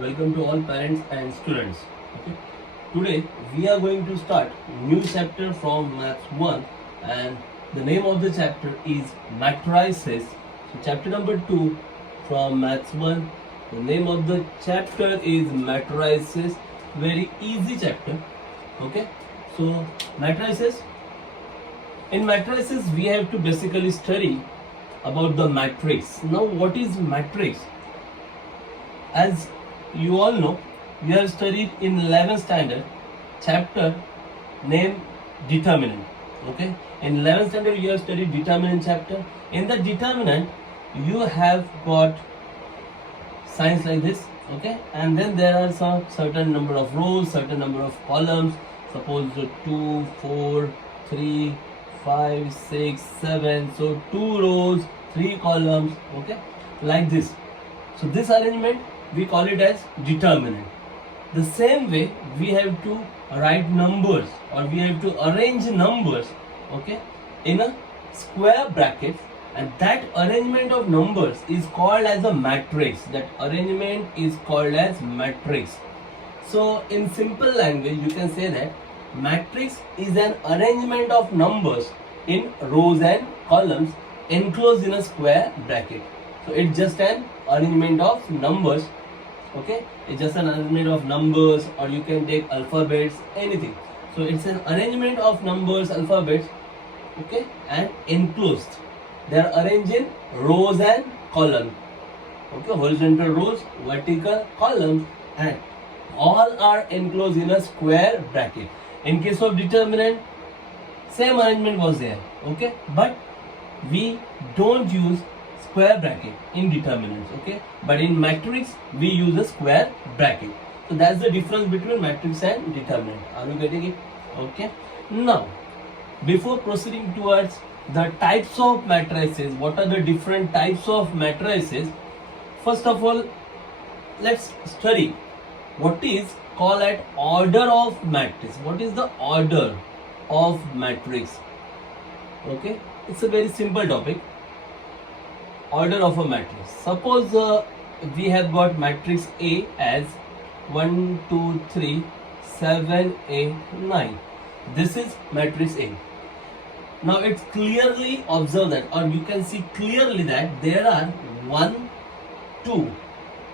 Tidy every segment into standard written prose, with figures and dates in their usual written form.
Welcome to all parents and students. Okay. Today we are going to start new chapter from Maths 1, and the name of the chapter is matrices. So chapter number 2 from Maths 1. The name of the chapter is matrices. Very easy chapter. Okay. So matrices. In matrices we have to basically study about the matrix. Now what is matrix? As you all know, we have studied in 11th standard chapter named determinant. Okay, in 11th standard you have studied determinant chapter. In the determinant you have got signs like this. Okay, and then there are some certain number of rows, certain number of columns. Suppose 2, 4, 3, 5, 6, 7. So 2 rows, 3 columns. Okay, like this. So this arrangement we call it as determinant. The same way we have to write numbers, or we have to arrange numbers, okay, in a square bracket, and that arrangement of numbers is called as a matrix. That arrangement is called as matrix. So in simple language you can say that matrix is an arrangement of numbers in rows and columns enclosed in a square bracket. So it's just an arrangement of numbers. Okay, it's just an arrangement of numbers, or you can take alphabets, anything. So it's an arrangement of numbers, alphabets, okay, and enclosed. They are arranged in rows and columns. Okay, horizontal rows, vertical columns, and all are enclosed in a square bracket. In case of determinant, same arrangement was there. Okay, but we don't use square bracket in determinants, okay, but in matrix we use a square bracket. So that's the difference between matrix and determinant. Are you getting it? Okay. Now, before proceeding towards the types of matrices, what are the different types of matrices? First of all, let's study what is called as order of matrix. What is the order of matrix? Okay, it's a very simple topic. Order of a matrix. Suppose we have got matrix A as 1, 2, 3, 7, 8, 9. This is matrix A. Now it's clearly observed that, or you can see clearly that there are 1, 2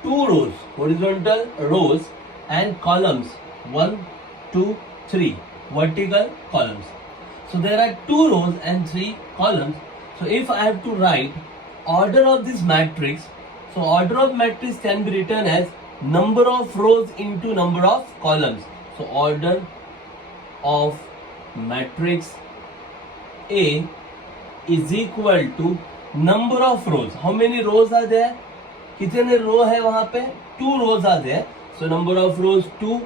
rows, horizontal rows, and columns 1, 2, 3 vertical columns. So there are 2 rows and 3 columns. So if I have to write order of this matrix, so order of matrix can be written as number of rows into number of columns. So order of matrix A is equal to number of rows. How many rows are there? कितने रो है वहां पे? 2 rows are there. So number of rows 2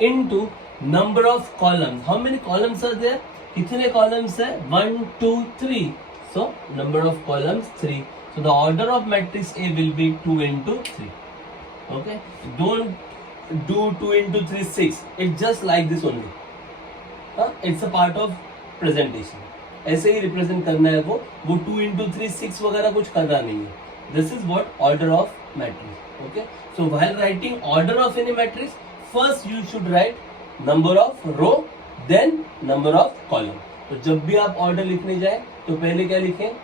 into number of columns. How many columns are there? कितने columns है? 1, 2, 3. So number of columns 3. So the order of matrix A will be 2 into 3. Okay, don't do 2 into 3 6. It's just like this only. It's a part of presentation. ऐसे ही represent करना है वो 2 into 3 6 वगैरह कुछ करना नहीं है. This is what order of matrix. Okay, so while writing order of any matrix, first you should write number of row, then number of column. तो जब भी आप order लिखने जाए तो पहले क्या लिखें?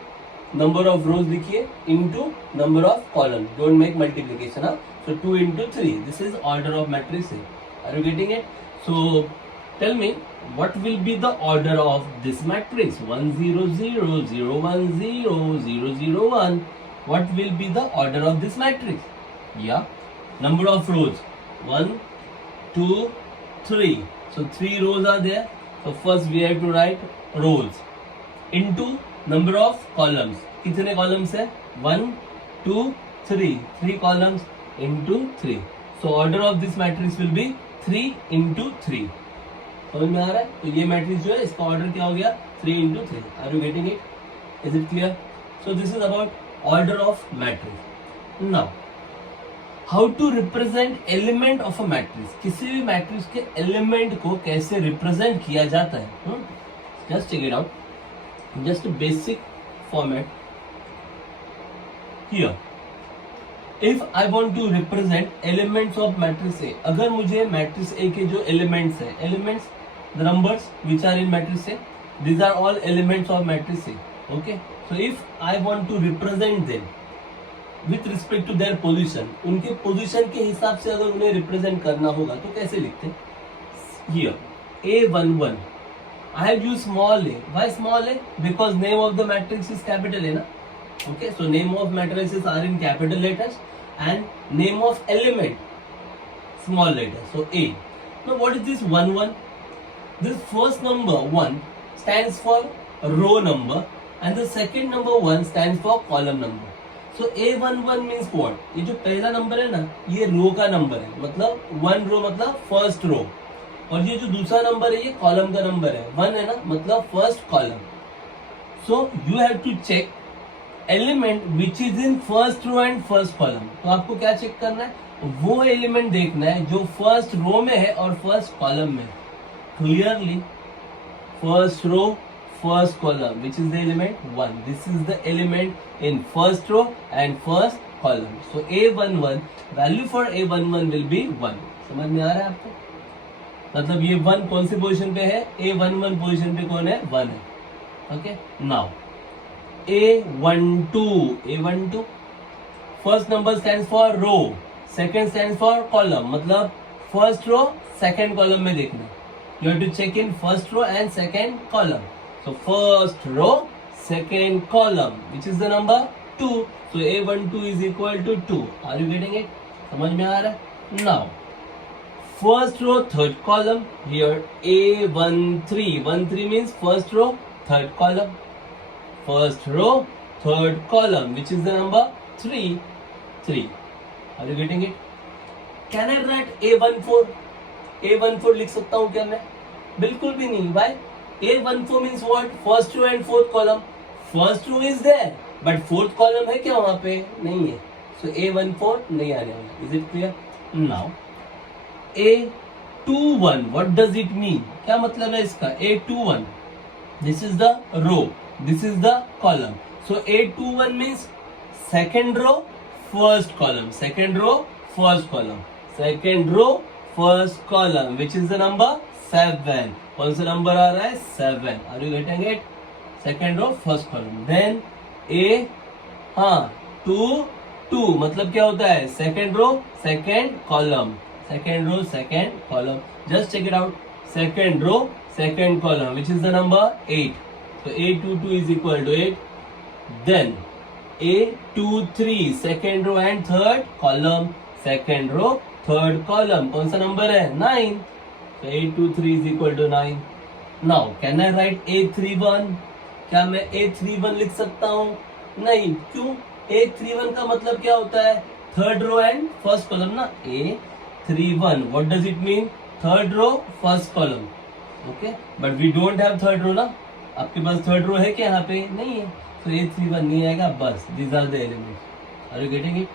Number of rows लिखिए into number of column. Don't make multiplication. So 2 into 3. This is order of matrix A. Are you getting it? So tell me, what will be the order of this matrix? 1 0 0 0 1 0 0 0 1. What will be the order of this matrix? Yeah. Number of rows 1, 2, 3. So 3 rows are there. So first we have to write rows into number of columns. कितने columns है? 1, 2, 3. 3 columns into 3. So order of this matrix will be 3 into 3. समझ में आ रहा है? तो ये matrix जो है इसका ऑर्डर क्या हो गया? 3 into 3. Are you getting it? Is it clear? So this is about order of matrix. Now, how to represent element of a matrix? किसी भी मैट्रिक्स के एलिमेंट को कैसे रिप्रेजेंट किया जाता है? Just check it out. Just a basic format here. If I want to represent elements of matrix A, अगर मुझे मैट्रिक्स ए के जो एलिमेंट्स है, elements the numbers which are in matrix A, these are all elements of matrix A. Okay, so if I want to represent them with respect to their position, उनके position के हिसाब से अगर उन्हें represent करना होगा तो कैसे लिखते हैं? Here A11, I have used small a. Why small a? Because name of the matrix is capital A, na? Okay, so name of matrices are in capital letters and name of element small letters. So A. Now what is this 1 1? This first number 1 stands for row number and the second number 1 stands for column number. So A11 means what? ये जो पहला number है ना, ये रो का number है, मतलब 1 रो मतलब फर्स्ट रो, और ये जो दूसरा नंबर है ये कॉलम का नंबर है, 1 है ना, मतलब first column. So you have to check element which is in first row and first column. तो आपको क्या चेक करना है? वो एलिमेंट देखना है जो फर्स्ट रो में है और फर्स्ट कॉलम में. Clearly first row, first column, which is the element 1. This is the element in first row and first column. So A11, value for A11 will be 1. समझ में आ रहा है आपको? मतलब ये 1 कौन सी पोजीशन पे है? A11 पोजीशन पे कौन है? 1 है. Okay? Now A12, first number stands for row, second stands for column. मतलब first row, second column में देखना. You have to check in first row and second column. So first row, second column, which is the number 2. So A12 is equal to 2. Are you getting it? समझ में आ रहा है? Now, first row, third column. Here A13. 13 means first row, third column. First row, third column, which is the number 3. 3. Are you getting it? Can I write A14? A14 लिख सकता हूँ क्या मैं? बिल्कुल भी नहीं. Why? A14 means what? First row and fourth column. First row is there, but fourth column है क्या वहाँ पे? नहीं है. So A14 नहीं आने वाला. Is it clear? Now A21, what does it mean? क्या मतलब है इसका? A21, this is the row, this is the column. So A21 means second row, first column. Second row, first column. Second row, first column, which is the number 7. कौन सा number आ रहा है? 7. Are you getting it? Second row, first column. Then A2 मतलब क्या होता है? Second row, second column. Second row, second column. Just check it out. Second row, second column, which is the number 8. So A22 is equal to 8. Then A23, second row and third column. Second row, third column. कौन सा number है? 9. So A23 is equal to 9. Now can I write A31? क्या मैं A31 लिख सकता हूँ? नहीं. क्यों? A31 का मतलब क्या होता है? Third row and first column ना. A31, what does it mean? Third row, first column. Okay, but we don't have third row ना. आपके पास थर्ड रो है क्या यहाँ पे? नहीं है. So A31 नहीं आएगा. बस these are the elements. Are you getting it?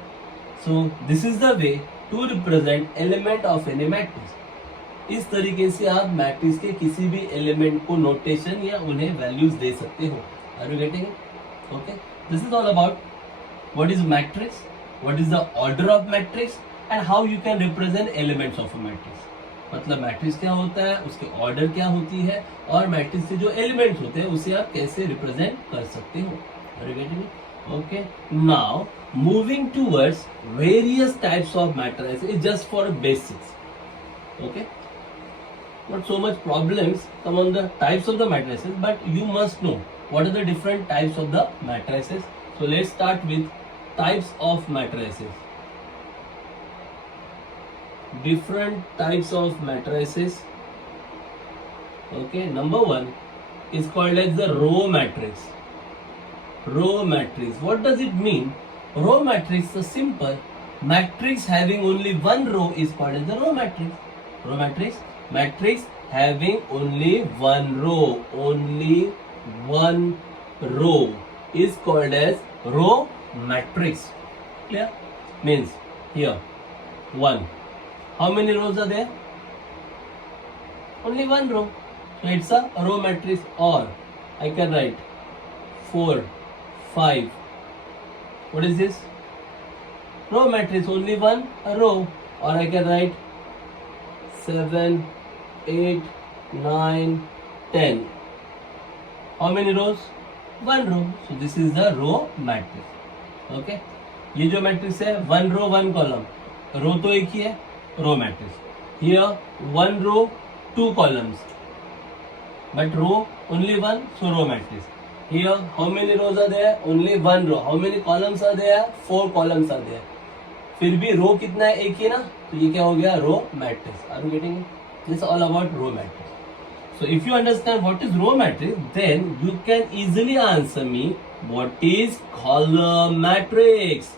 So this is the way to represent element of any matrix. इस तरीके से आप मैट्रिक्स के किसी भी एलिमेंट को नोटेशन या उन्हें वैल्यूज दे सकते हो. Are you getting it? Okay. This is all about what is matrix, what is the order of matrix and how you can represent elements of a matrix. मतलब matrix क्या होता है, उसके ऑर्डर क्या होती है, और मैट्रिक्स से जो एलिमेंट्स होते हैं उसे आप कैसे रिप्रेजेंट कर सकते हो. Are you getting it? Okay. Now moving towards various types of matrices is just for basics. Okay. Not so much problems come on the types of the matrices, but you must know what are the different types of the matrices. So let's start with types of matrices. Different types of matrices. Okay, number 1 is called as the row matrix. Row matrix. What does it mean? Row matrix is simple. Matrix having only one row is called as the row matrix. Row matrix. Matrix having only one row. Only one row is called as row matrix. Clear? Means here 1. How many rows are there? Only one row. So it's a row matrix. Or I can write 4, 5. What is this? row matrix, only one row. Or I can write 7, 8, 9, 10. How many rows? One row. So this is the row matrix. Okay. ये जो matrix है, one row one column, row तो एक ही है, row matrix. Here one row two columns, but row only one, so row matrix. Here how many rows are there? Only one row. How many columns are there? 4 columns are there. फिर भी रो कितना है? एक ही ना, तो ये क्या हो गया? Row matrix. Are you getting it? This all about row matrix. So if you understand what is row matrix, then you can easily answer me what is column matrix.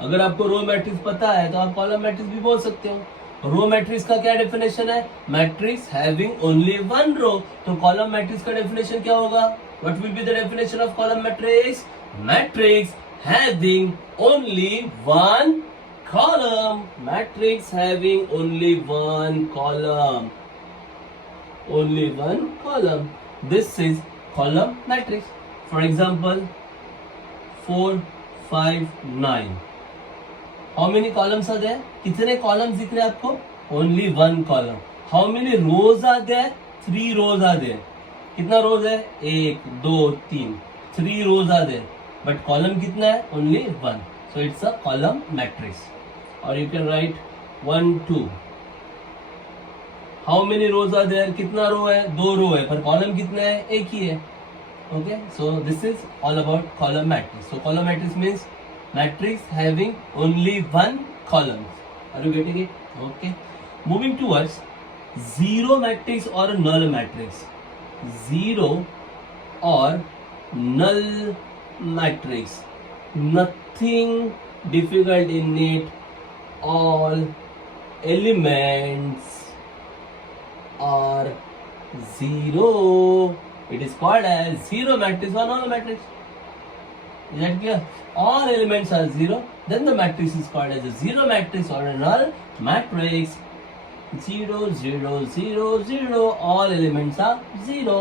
अगर आपको रो मैट्रिक्स पता है तो आप column matrix भी बोल सकते हो. रो मैट्रिक्स का क्या डेफिनेशन है? मैट्रिक्स हैविंग ओनली वन रो. तो कॉलम मैट्रिक्स का डेफिनेशन क्या होगा? What will be the definition of column matrix? Matrix having only one column. Matrix having only one column. Only one column. This is column matrix. For example, 4, 5, 9. How many columns are there? कितने columns दिख रहे हैं आपको? Only one column. How many rows are there? 3 rows are there. कितना rows है? 1, 2, 3. 3 rows are there. But column कितना है? Only one. So it's a column matrix. Or you can write 1, 2. How many rows are there? कितना row है? 2 रो है, पर column कितना है? एक ही है. Okay, so this is all about column matrix. So column matrix means matrix having only one column. Are you getting it? Okay, moving towards zero matrix और नल मैट्रिक्स. जीरो और null matrix, nothing difficult in it. All elements are zero. It is called as zero matrix or null matrix. Is that clear? All elements are zero, then the matrix is called as a zero matrix or a null matrix. 0, 0, 0, 0. All elements are zero.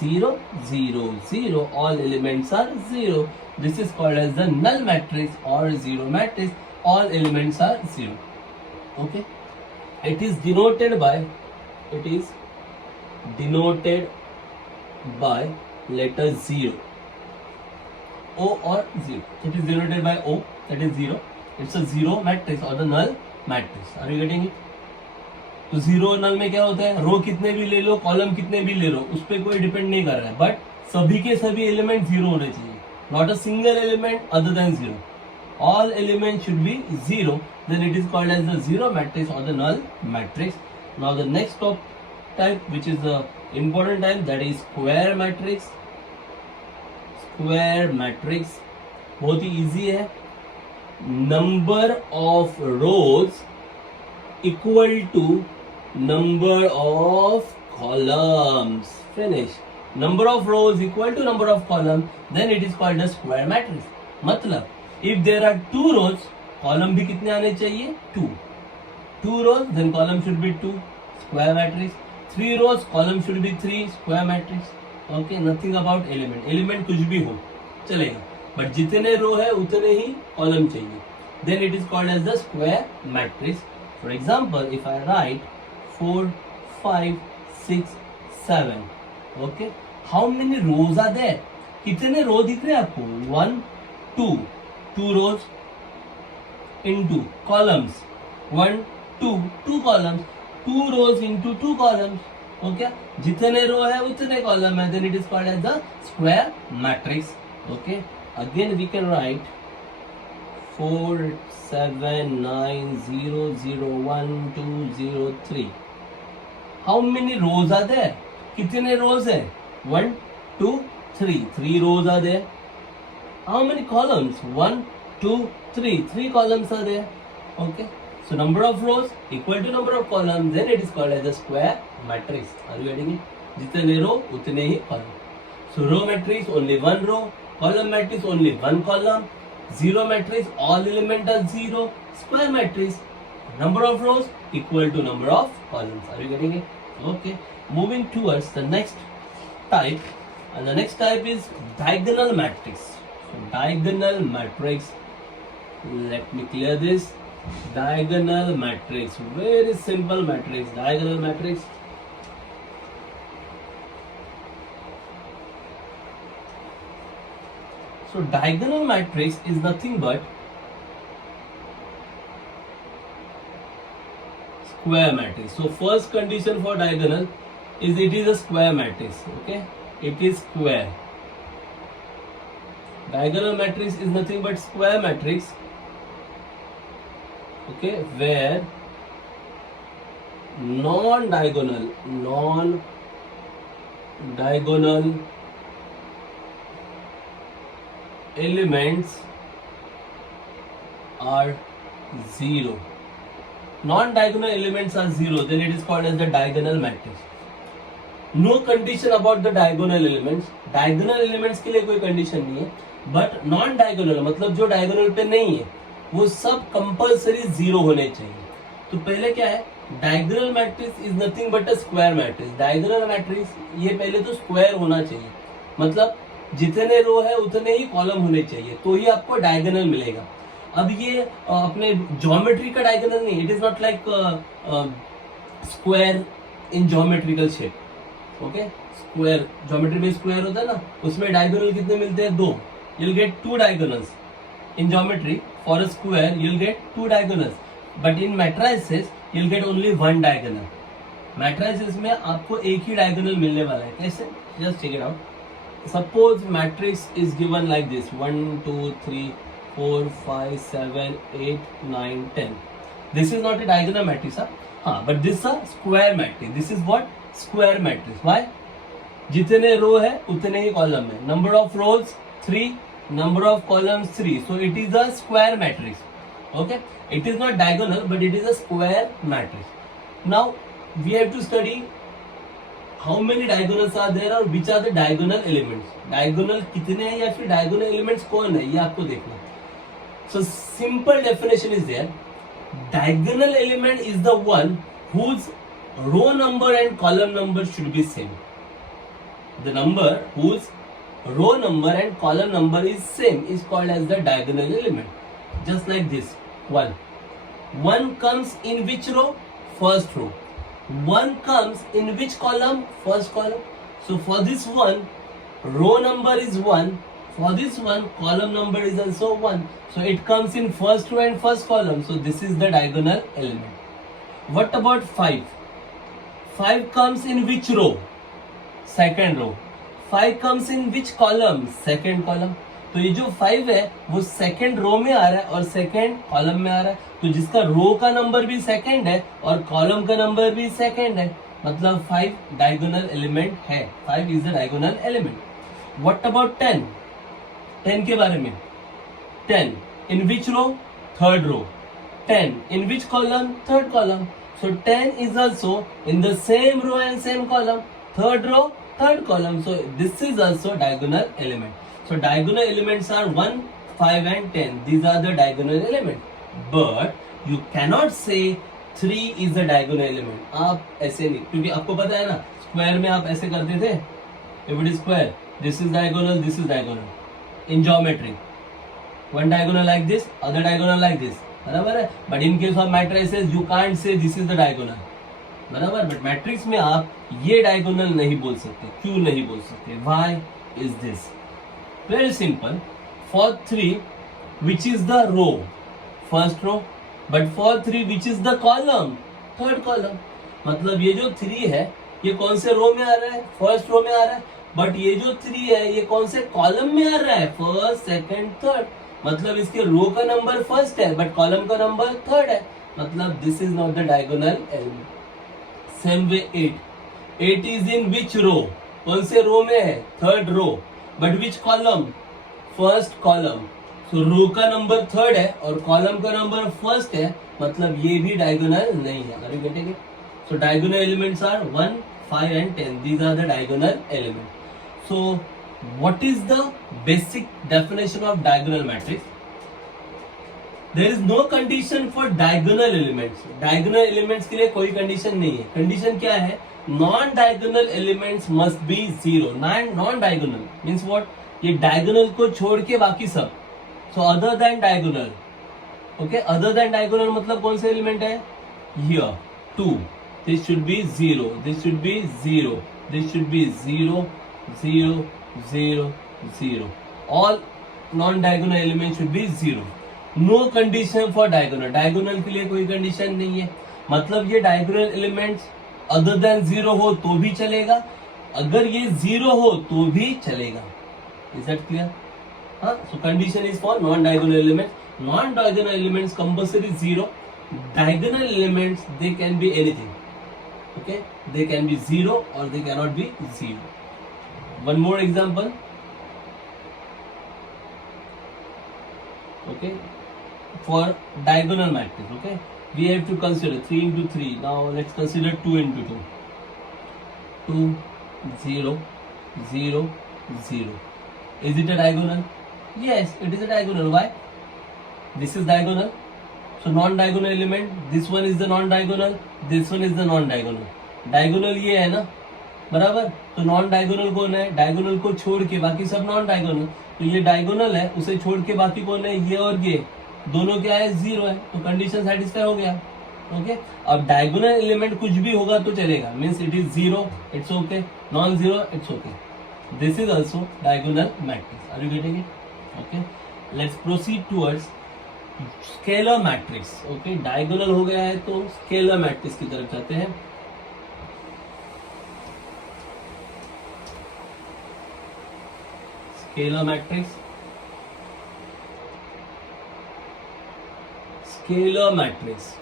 0, 0, 0. All elements are zero. This is called as the null matrix or zero matrix. All elements are zero. Okay. It is denoted by letter 0. O or 0. It is denoted by O, that is 0. It's a zero matrix or the null matrix. Are you getting it? तो zero और नल में क्या होता है? रो कितने भी ले लो, column कितने भी ले लो, उस पर कोई डिपेंड नहीं कर रहा है, बट सभी के सभी एलिमेंट जीरो होने चाहिए. Not a single element other than zero. All elements should be zero. Then it is called as the zero matrix or the null matrix. Now the next type, which is the important type, that is square matrix. Square matrix बहुत ही easy है. Number of rows equal to number of columns. Finish. Number of rows equal to number of columns. Then it is called a square matrix. मतलब if there are 2 rows, column भी कितने आने चाहिए? 2. 2 rows, then column should be 2, square matrix. 3 rows, column should be 3, square matrix. Okay, nothing about element. Element कुछ भी हो चलेगा, but जितने रो है उतने ही column चाहिए. Then it is called as the square matrix. For example, if I write 4, 5, 6, 7. Okay, how many rows are there? कितने रो दिख रहे हैं आपको? 1, 2. 2 rows into columns. 1, 2. 2 columns. 2 rows into 2 columns. Okay, जितने रो है उतने कॉलम है. Then it is called as the square matrix. Okay, again we can write 4, 7, 9, 0, 0, 1, 2, 0, 3. How many rows are there? कितने rows है? 1, 2, 3. 3 rows are there. How many columns? 1, 2, 3. 3 columns are there. Okay. So number of rows equal to number of columns. Then it is called as a square matrix. Are you getting it? जितने row उतने ही column. So row matrix only one row. Column matrix only one column. Zero matrix all elements are zero. Square matrix number of rows equal to number of columns. Are you getting it? Okay. Moving towards the next type. And the next type is diagonal matrix. So diagonal matrix let me clear this. Diagonal matrix, very simple matrix, diagonal matrix. So diagonal matrix is nothing but square matrix. So first condition for diagonal is it is a square matrix. Okay, it is square. Diagonal matrix is nothing but square matrix. Okay, where non-diagonal elements are zero. Non-diagonal elements are zero, then it is called as the diagonal matrix. No condition about the diagonal elements. Diagonal elements के लिए कोई condition नहीं है, but non-diagonal मतलब जो diagonal पे नहीं है वो सब कंपल्सरी जीरो होने चाहिए. तो पहले क्या है, diagonal matrix is nothing but a square matrix. Diagonal matrix ये पहले तो स्क्वायर होना चाहिए, मतलब जितने रो है उतने ही कॉलम होने चाहिए, तो ही आपको डायगोनल मिलेगा. अब ये अपने ज्योमेट्री का डायगोनल नहीं, it is not like square in geometrical shape. Okay, square geometry में स्क्वायर होता है ना, उसमें डायगोनल कितने मिलते हैं, दो. You will gate two diagonals. In geometry, for a square, you'll get two diagonals, but in matrices, you'll get only one diagonal. Matrices में आपको एक ही diagonal मिलने वाला है. कैसे? Just check it out. Suppose matrix is given like this: 1, 2, 3, 4, 5, 7, 8, 9, 10. This is not a diagonal matrix, हाँ, but this is a square matrix. This is what? Square matrix. Why? जितने रो है उतने ही कॉलम है. Number of rows 3. Number of columns 3, so it is a square matrix. Okay, it is not diagonal but it is a square matrix. Now we have to study how many diagonals are there और which are the diagonal elements. Diagonal कितने हैं या फिर diagonal elements कौन है, ये आपको देखना. So simple definition is there. Diagonal element is the one whose row number and column number should be same. The number whose row number and column number is same is called as the diagonal element. Just like this, 1 comes in which row, first row. 1 comes in which column, first column. So for this one, row number is 1. For this one, column number is also 1. So it comes in first row and first column. So this is the diagonal element. What about 5? 5 comes in which row, second row. 5 comes in which column, second column. तो ये जो 5 है वो second row में आ रहा है और second column में आ रहा है. तो जिसका रो का नंबर भी सेकंड है और कॉलम का नंबर भी सेकंड है, मतलब 5 डायगोनल एलिमेंट है. 5 is the diagonal element. What about 10? 10 के बारे में. 10 in which row, third row. 10 in which column, third column. So 10 is also in the same row and same column, third row, third column. So this is also diagonal element. So diagonal elements are 1, 5 and 10. These are the diagonal element. But you cannot say 3 is the diagonal element. आप ऐसे नहीं, क्योंकि आपको पता है ना, square में आप ऐसे करते थे. If it is square, this is diagonal, this is diagonal. In geometry, one diagonal like this, other diagonal like this. बराबर है. But in case of matrices, you can't say this is the diagonal. बराबर. But matrix में आप ये diagonal नहीं बोल सकते. क्यों नहीं बोल सकते? Why is this? Very simple. For 3 which is the row, first row. But for 3 which is the column, third column. मतलब ये जो 3 है ये कौन से रो में आ रहा है, फर्स्ट रो में आ रहा है. बट ये जो 3 है ये कौन से कॉलम में आ रहा है, फर्स्ट, सेकंड, थर्ड. मतलब इसके रो का नंबर फर्स्ट है बट कॉलम का नंबर थर्ड है. मतलब this is not the diagonal element. Same way 8 is in which row, कौन से रो में है, third row. But which column, first column. So row का नंबर थर्ड है और कॉलम का नंबर फर्स्ट है, मतलब ये भी डायगोनल नहीं है. Are you getting it? So diagonal elements are 1, 5 and 10. These are the diagonal elements. So what is the basic definition of diagonal matrix? There is no condition for diagonal elements. Diagonal elements के लिए कोई condition नहीं है. Condition क्या है? Non-diagonal elements must be zero. Non-diagonal means what? ये diagonal को छोड़ के बाकी सब. So other than diagonal, okay, other than diagonal मतलब कौन से एलिमेंट है, here 2, this should be 0, this should be 0, this should be 0 0 0 0, all non diagonal element should be 0. No condition for diagonal, diagonal के लिए कोई कंडीशन नहीं है, मतलब ये डायगोनल एलिमेंट्स अदर देन 0 हो तो भी चलेगा, अगर ये 0 हो तो भी चलेगा. Is that clear? हाँ, so condition is for non diagonal elements. Non diagonal elements compulsory 0, diagonal elements they can be anything. Okay, they can be 0 or they cannot be 0. One more example. Okay, for diagonal matrix, okay, we have to consider 3 into 3. Now let's consider 2 into 2. 2 0 0 0. Is it a diagonal? Yes, it is a diagonal. Why? This is diagonal. So non-diagonal element, this one is the non-diagonal, this one is the non-diagonal. Diagonal ये है ना, बराबर. तो non diagonal कौन है, diagonal को छोड़ के बाकी सब नॉन डायगोनल. तो ये डायगोनल है, उसे छोड़ के बाकी कौन है, ये और ये दोनों क्या है, 0 है. तो कंडीशन सेटिस्फाई हो गया. ओके, अब डायगोनल एलिमेंट कुछ भी होगा तो चलेगा, means it is 0, it's okay, non 0 it's okay. This is also diagonal matrix. Are you getting it? Okay, let's proceed towards scalar matrix. Okay, diagonal हो गया है तो स्केलर मैट्रिक्स की तरफ जाते हैं. Scalar matrix, scalar matrix,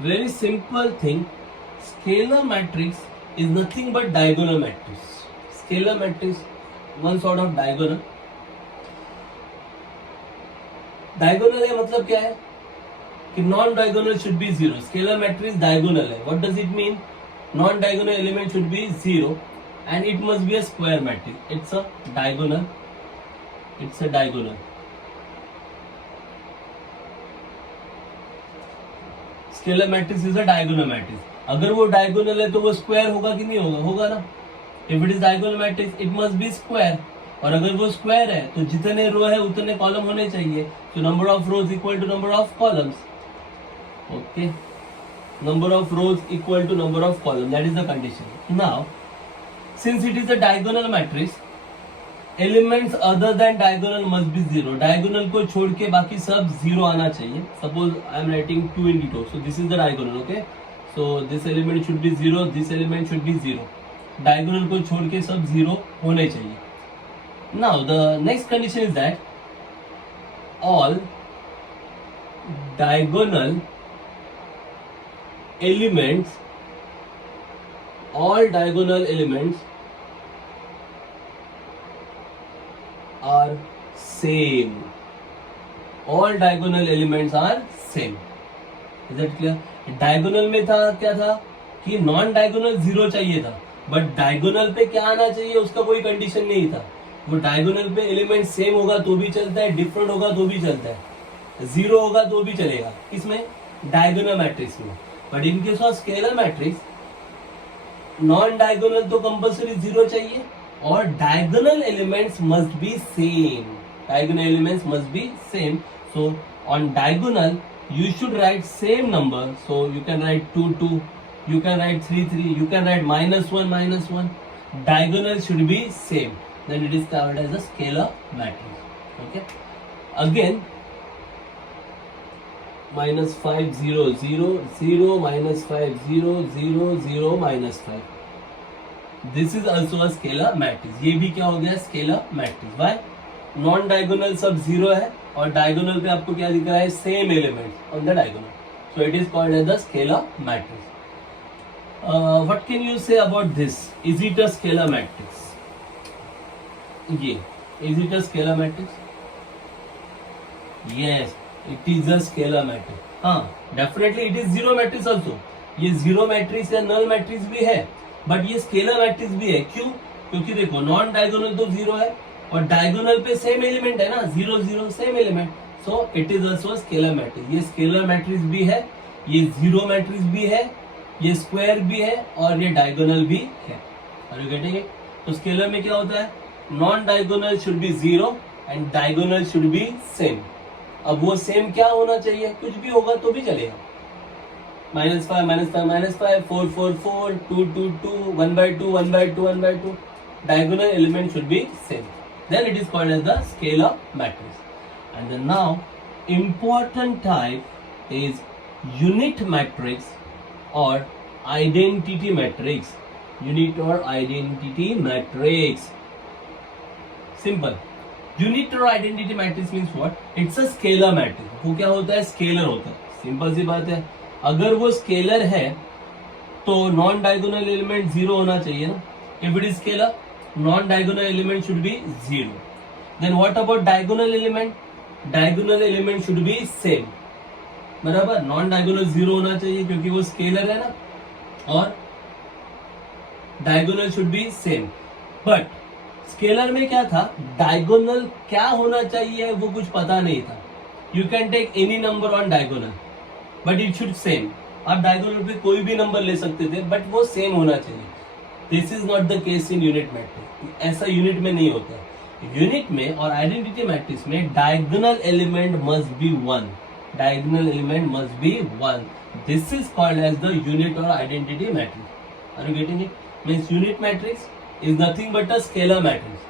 very simple thing. Scalar matrix is nothing but diagonal matrix. Scalar matrix, one sort of diagonal. Diagonal है मतलब क्या है कि non diagonal should be 0. Scalar matrix diagonal है. What does it mean? Non diagonal element should be 0 and it must be a square matrix. It's a diagonal. It's a diagonal. Scalar matrix is a diagonal matrix. अगर वो diagonal है तो वो square होगा कि नहीं होगा, होगा ना. If it is diagonal matrix it must be square. और अगर वो स्क्वायर है तो जितने रो है उतने कॉलम होने चाहिए. तो number of rows equal to number of columns. Okay, number of rows equal to number of column, that is the condition. Now since it is a diagonal matrix, elements other than diagonal must be 0. Diagonal को छोड़ के बाकी सब 0 आना चाहिए. Suppose I am writing 2 into 2, so this is the diagonal. Okay, so this element should be 0, this element should be 0. Diagonal को छोड़ के सब 0 होने चाहिए. Now the next condition is that all diagonal elements, all diagonal elements are same. All diagonal elements are same. Is that clear? Diagonal में था क्या था कि नॉन डायगोनल 0 चाहिए था, बट डायगोनल पे क्या आना चाहिए उसका कोई कंडीशन नहीं था. वो डायगोनल पे एलिमेंट सेम होगा तो भी चलता है, डिफरेंट होगा तो भी चलता है, 0 होगा तो भी चलेगा. इसमें डायगोनल मैट्रिक्स में. But in case of scalar matrix non diagonal तो कंपल्सरी 0 चाहिए और diagonal elements must be same. Diagonal elements must be same. So on diagonal you should write same number. So you can write 2 2, you can write 3 3, you can write -1 -1. Diagonal should be same. Then it is called as a scalar matrix. Okay. Again -5 0 0 0 -5 0 0 0 -5. This is also a scalar matrix. ये भी क्या हो गया, scalar matrix. Why? Non diagonal सब 0 है और diagonal पे आपको क्या दिख रहा है, same element on the diagonal. So it is called as the scalar matrix. What can you say about this? Is it a scalar matrix? ये is it a scalar matrix? Yes, it is a scalar matrix. हाँ, definitely it is 0 matrix also. ये 0 matrix या null matrix भी है, but ये scalar matrix भी है. क्यों? क्योंकि देखो नॉन डायगोनल तो 0 है और डायगोनल पे सेम एलिमेंट है ना, 0 0 same element. So it is also scalar matrix. ये स्केलर मैट्रिक्स भी है, ये 0 मैट्रिक्स भी है, ये स्क्वायर भी है और ये डायगोनल भी है. Are you getting it? तो स्केलर में क्या होता है, non diagonal should be 0 and diagonal should be same. अब वो सेम क्या होना चाहिए, कुछ भी होगा तो भी चलेगा। -5 -5 -5 4 4 4 2 2 2 1 by 2 1 by 2 1 by 2 diagonal element should be same, then it is called as the scalar matrix. And then now important type is unit matrix or identity matrix. Unit or identity matrix, simple. Unit और identity matrix means what, it's a scalar matrix. वो क्या होता है, scalar होता है, simple सी बात है। अगर वो स्केलर है तो नॉन डायगोनल एलिमेंट जीरो होना चाहिए ना। If it is scalar non diagonal element should be zero. Then what about diagonal element, diagonal element should be same, बराबर। नॉन डायगोनल जीरो होना चाहिए क्योंकि वो स्केलर है ना, और diagonal should be same. But scalar में क्या था, डायगोनल क्या होना चाहिए वो कुछ पता नहीं था। You can take any number on diagonal but it should same. आप डायगोनल पे कोई भी नंबर ले सकते थे बट वो सेम होना चाहिए। This is not the case in unit matrix, ऐसा यूनिट में नहीं होता। यूनिट में और आइडेंटिटी मैट्रिक्स में diagonal element must be one, diagonal element must be one. This is called as the unit और identity matrix. Are you getting it? Means unit matrix is nothing but a scalar matrix.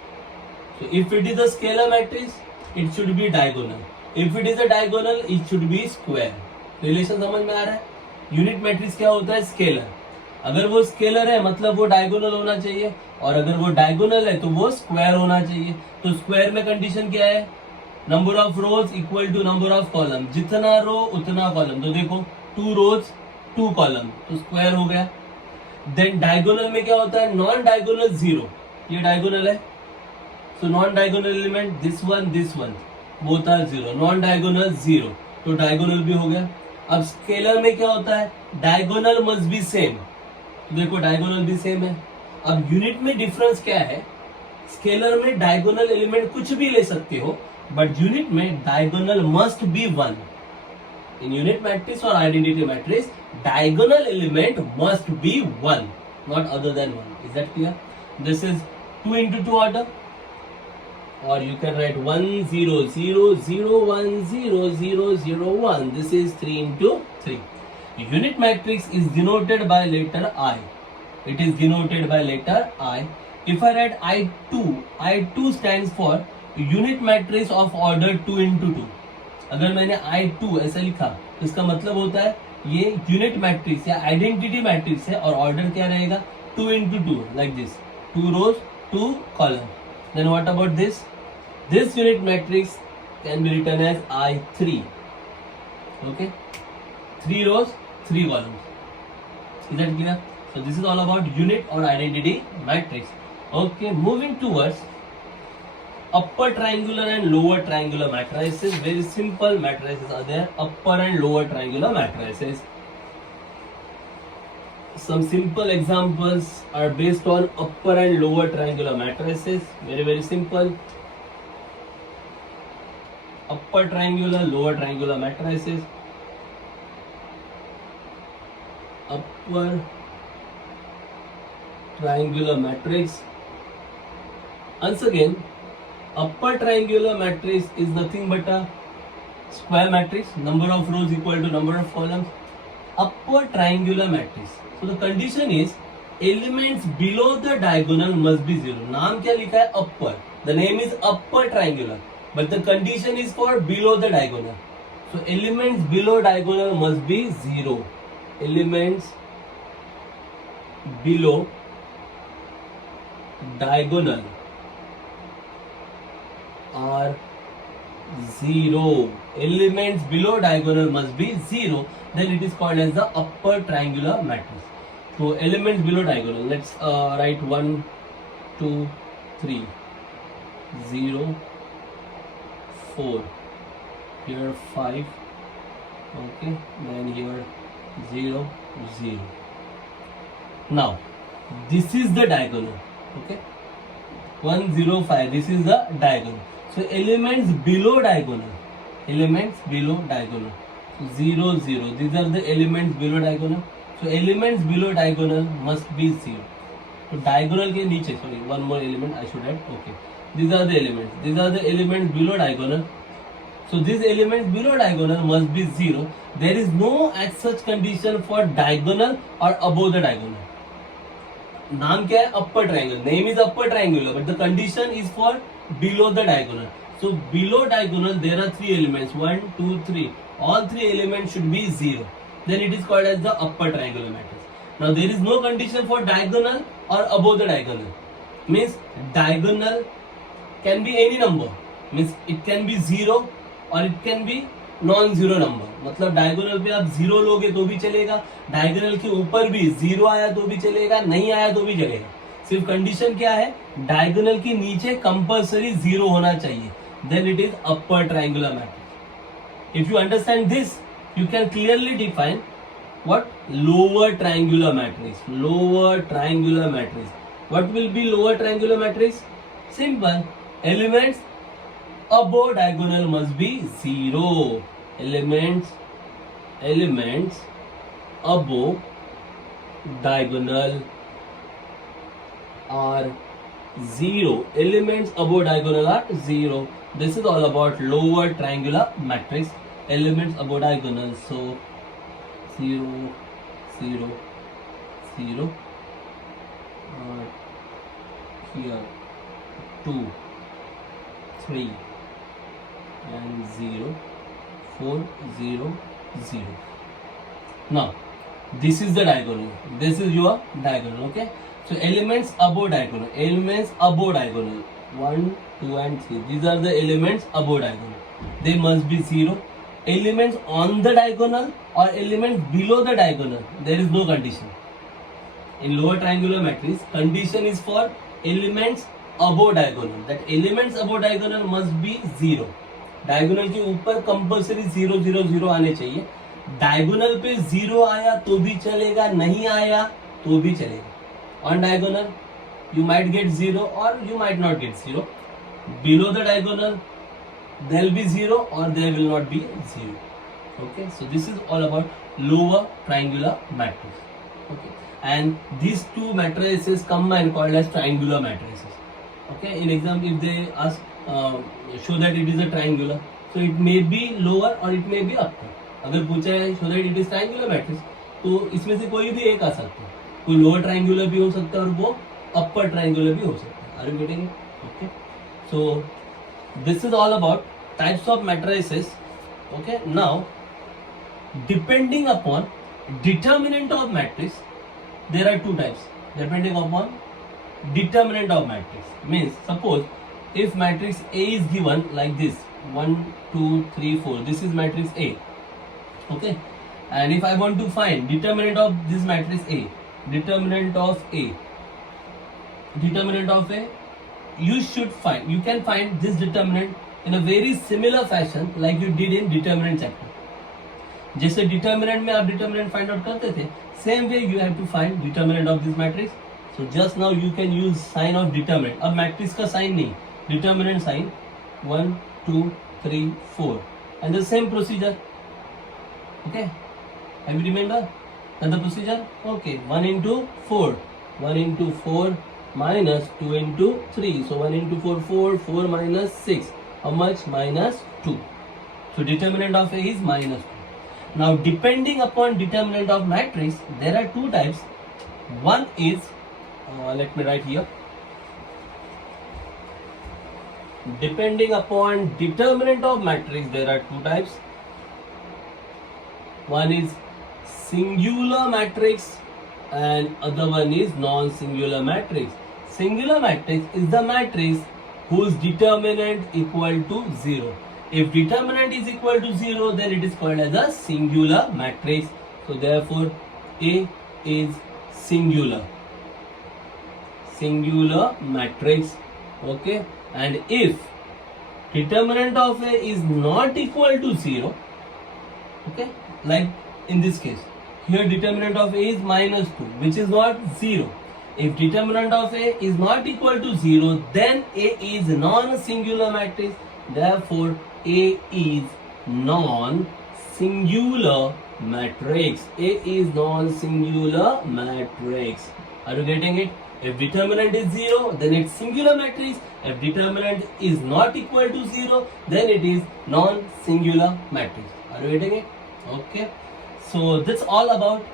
So if it is a scalar matrix, it should be diagonal. If it is a diagonal, it should be square. Relation समझ में आ रहा है? Unit matrix क्या होता है, scalar. अगर वो scalar है मतलब वो डायगोनल होना चाहिए, और अगर वो डायगोनल है तो वो स्क्वायर होना चाहिए। तो स्क्वायर में कंडीशन क्या है, number of rows equal to number of column, जितना रो उतना कॉलम। तो देखो 2 रोज 2 कॉलम, तो स्क्वायर हो गया। देन डायगोनल में क्या होता है, नॉन डायगोनल जीरो, ये डायगोनल है, so non diagonal element this one both are zero, non diagonal zero, तो डायगोनल भी हो गया। अब स्केलर में क्या होता है, डायगोनल मस्ट बी सेम, देखो डायगोनल भी सेम है। अब यूनिट में डिफरेंस क्या है, स्केलर में डायगोनल एलिमेंट कुछ भी ले सकते हो, बट यूनिट में diagonal must be one. In unit matrix or identity matrix, diagonal element must be one, not other than one. Is that clear? This is 2 into 2 order, or you can write 1 0 0 0 1 0 0 0 1. This is 3 into 3. Unit matrix is denoted by letter I. It is denoted by letter I. If I write I2, I2 stands for unit matrix of order 2 into 2. अगर मैंने I2 ऐसा लिखा तो इसका मतलब होता है ये यूनिट मैट्रिक्स या आइडेंटिटी मैट्रिक्स है, और ऑर्डर क्या रहेगा, 2 into 2, like this, 2 rows 2 columns. Then what about this? This unit matrix can be written as I3. Okay, 3 rows 3 columns. Is that clear? So this is all about unit or identity matrix. Okay, moving towards upper triangular and lower triangular matrices. Very simple matrices are there, upper and lower triangular matrices. Some simple examples are based on upper and lower triangular matrices. Very simple. Upper triangular, lower triangular matrices. Upper triangular matrix. Once again, upper triangular matrix is nothing but a square matrix, number of rows equal to number of columns. Upper triangular matrix, so the condition is elements below the diagonal must be zero. नाम क्या लिखा है, upper, the name is upper triangular, but the condition is for below the diagonal. So elements below diagonal must be zero. Elements below diagonal are zero. Elements below diagonal must be zero. Then it is called as the upper triangular matrix. So elements below diagonal. Let's write 1, 2, 3, 0, 4. Here 5. Okay. Then here 0, 0. Now this is the diagonal. Okay. 1, 0, 5. This is the diagonal. So elements below diagonal, elements below diagonal, so 0 0, these are the elements below diagonal. So elements below diagonal must be 0. So diagonal के नीचे, sorry, one more element I should add. Okay, these are the elements below diagonal. So these elements below diagonal must be 0. There is no as such condition for diagonal or above the diagonal. नाम क्या है? Upper triangle. Name is upper triangular, but the condition is for below the diagonal. So below diagonal there are 3 elements. 1, 2, 3. All 3 elements should be 0. Then it is called as the upper triangular matrix. Now there is no condition for diagonal or above the diagonal. Means diagonal can be any number. Means it can be 0 or it can be non zero number. मतलब diagonal पे आप 0 लोगे तो भी चलेगा, diagonal के ऊपर भी 0 आया तो भी चलेगा, नहीं आया तो भी चलेगा. सिर्फ कंडीशन क्या है? डायगोनल के नीचे कंपल्सरी 0 होना चाहिए. Then it is upper triangular matrix. If you understand this you can clearly define what lower triangular matrix. Lower triangular matrix. What will be lower triangular matrix? Simple. Elements above diagonal must be 0. Elements above diagonal are 0. Elements above diagonal are 0. This is all about lower triangular matrix. Elements above diagonal, so 0, 0, 0, here 2, 3 and 0, 4, 0, 0. Now this is the diagonal, this is your diagonal. Okay, so elements above diagonal, 1, 2 and 3, these are the elements above diagonal. They must be 0. Elements on the diagonal or elements below the diagonal, there is no condition. In lower triangular matrix, condition is for elements above diagonal. That elements above diagonal must be 0. Diagonal के ऊपर compulsory 0, 0, 0 आने चाहिए. Diagonal पे 0 आया तो भी चलेगा, नहीं आया तो भी चलेगा. On diagonal, you might get 0 or you might not get 0. Below the diagonal, there will be 0 or there will not be 0. Okay, so this is all about lower triangular matrix. Okay, and these two matrices combined called as triangular matrices. Okay, in exam if they ask show that it is a triangular, so it may be lower or it may be upper. अगर पूछा है show that it is triangular matrix, तो इसमें से कोई भी एक आ सकता है. कोई lower triangular भी हो सकता है और वो upper triangular भी हो सकता है. Are you getting it? Okay, so this is all about types of matrices. Okay, now depending upon determinant of matrix, there are 2 types. Depending upon determinant of matrix means, suppose if matrix A is given like this 1, 2, 3, 4, this is matrix A. Okay, and if I want to find determinant of this matrix A, determinant of A, you can find this determinant in a very similar fashion like you did in determinant chapter. जैसे determinant में आप determinant find out करते थे, same way you have to find determinant of this matrix. So just now you can use sign of determinant. अब matrix का sign नहीं, determinant sign 1, 2, 3, 4 and the same procedure. Okay, have you remember the procedure? Okay, 1 into 4, 1 into 4 minus 2 into 3, so 1 into 4, 4, 4 minus 6. How much? Minus 2. So determinant of A is minus 2. Now depending upon determinant of matrix, there are 2 types. One is, let me write here. Depending upon determinant of matrix, there are 2 types. One is singular matrix and other one is non-singular matrix. Singular matrix is the matrix whose determinant equal to 0. If determinant is equal to 0, then it is called as a singular matrix. So therefore A is singular matrix. Okay, and if determinant of A is not equal to 0, okay, like in this case here determinant of A is minus 2, which is not 0. If determinant of A is not equal to 0, then A is non-singular matrix. Therefore A is non-singular matrix. A is non-singular matrix. Are you getting it? If determinant is 0, then it's singular matrix. If determinant is not equal to 0, then it is non-singular matrix. Are you getting it? Okay. So that's all about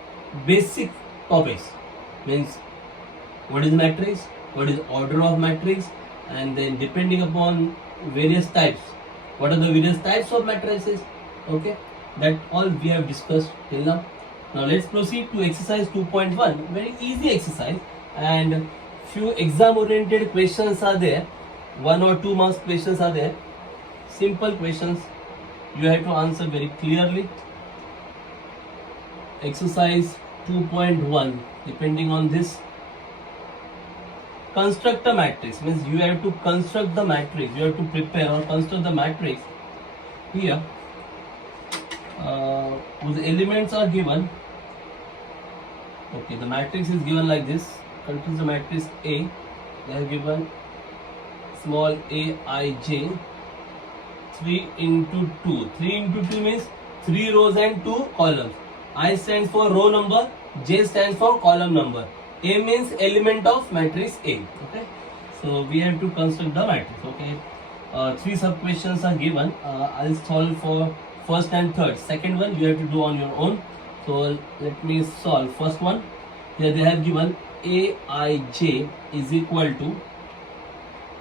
basic topics. Means what is matrix, what is order of matrix, and then depending upon various types, what are the various types of matrices. Okay, that all we have discussed till now. Now let's proceed to exercise 2.1. Very easy exercise, and few exam oriented questions are there. 1 or 2 marks questions are there. Simple questions, you have to answer very clearly. Exercise 2.1, depending on this, construct a matrix, means you have to construct the matrix, you have to prepare or construct the matrix. Here the elements are given. Okay, the matrix is given like this. Construct the matrix A. They have given small aij 3 into 2. 3 into 2 means 3 rows and 2 columns. I stands for row number, J stands for column number. A means element of matrix A. Okay, so we have to construct the matrix. Okay, 3 sub questions are given. I'll solve for first and third. Second one you have to do on your own. So let me solve first one. Here they have given aij is equal to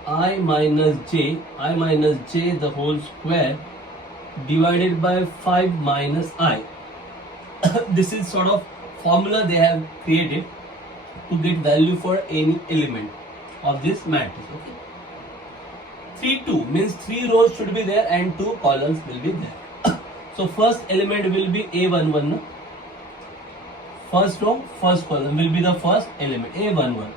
I minus j the whole square divided by 5 minus I. This is sort of formula they have created to get value for any element of this matrix. Okay, 3 2 means 3 rows should be there and 2 columns will be there. So first element will be a11. No? First row, first column will be the first element, a11.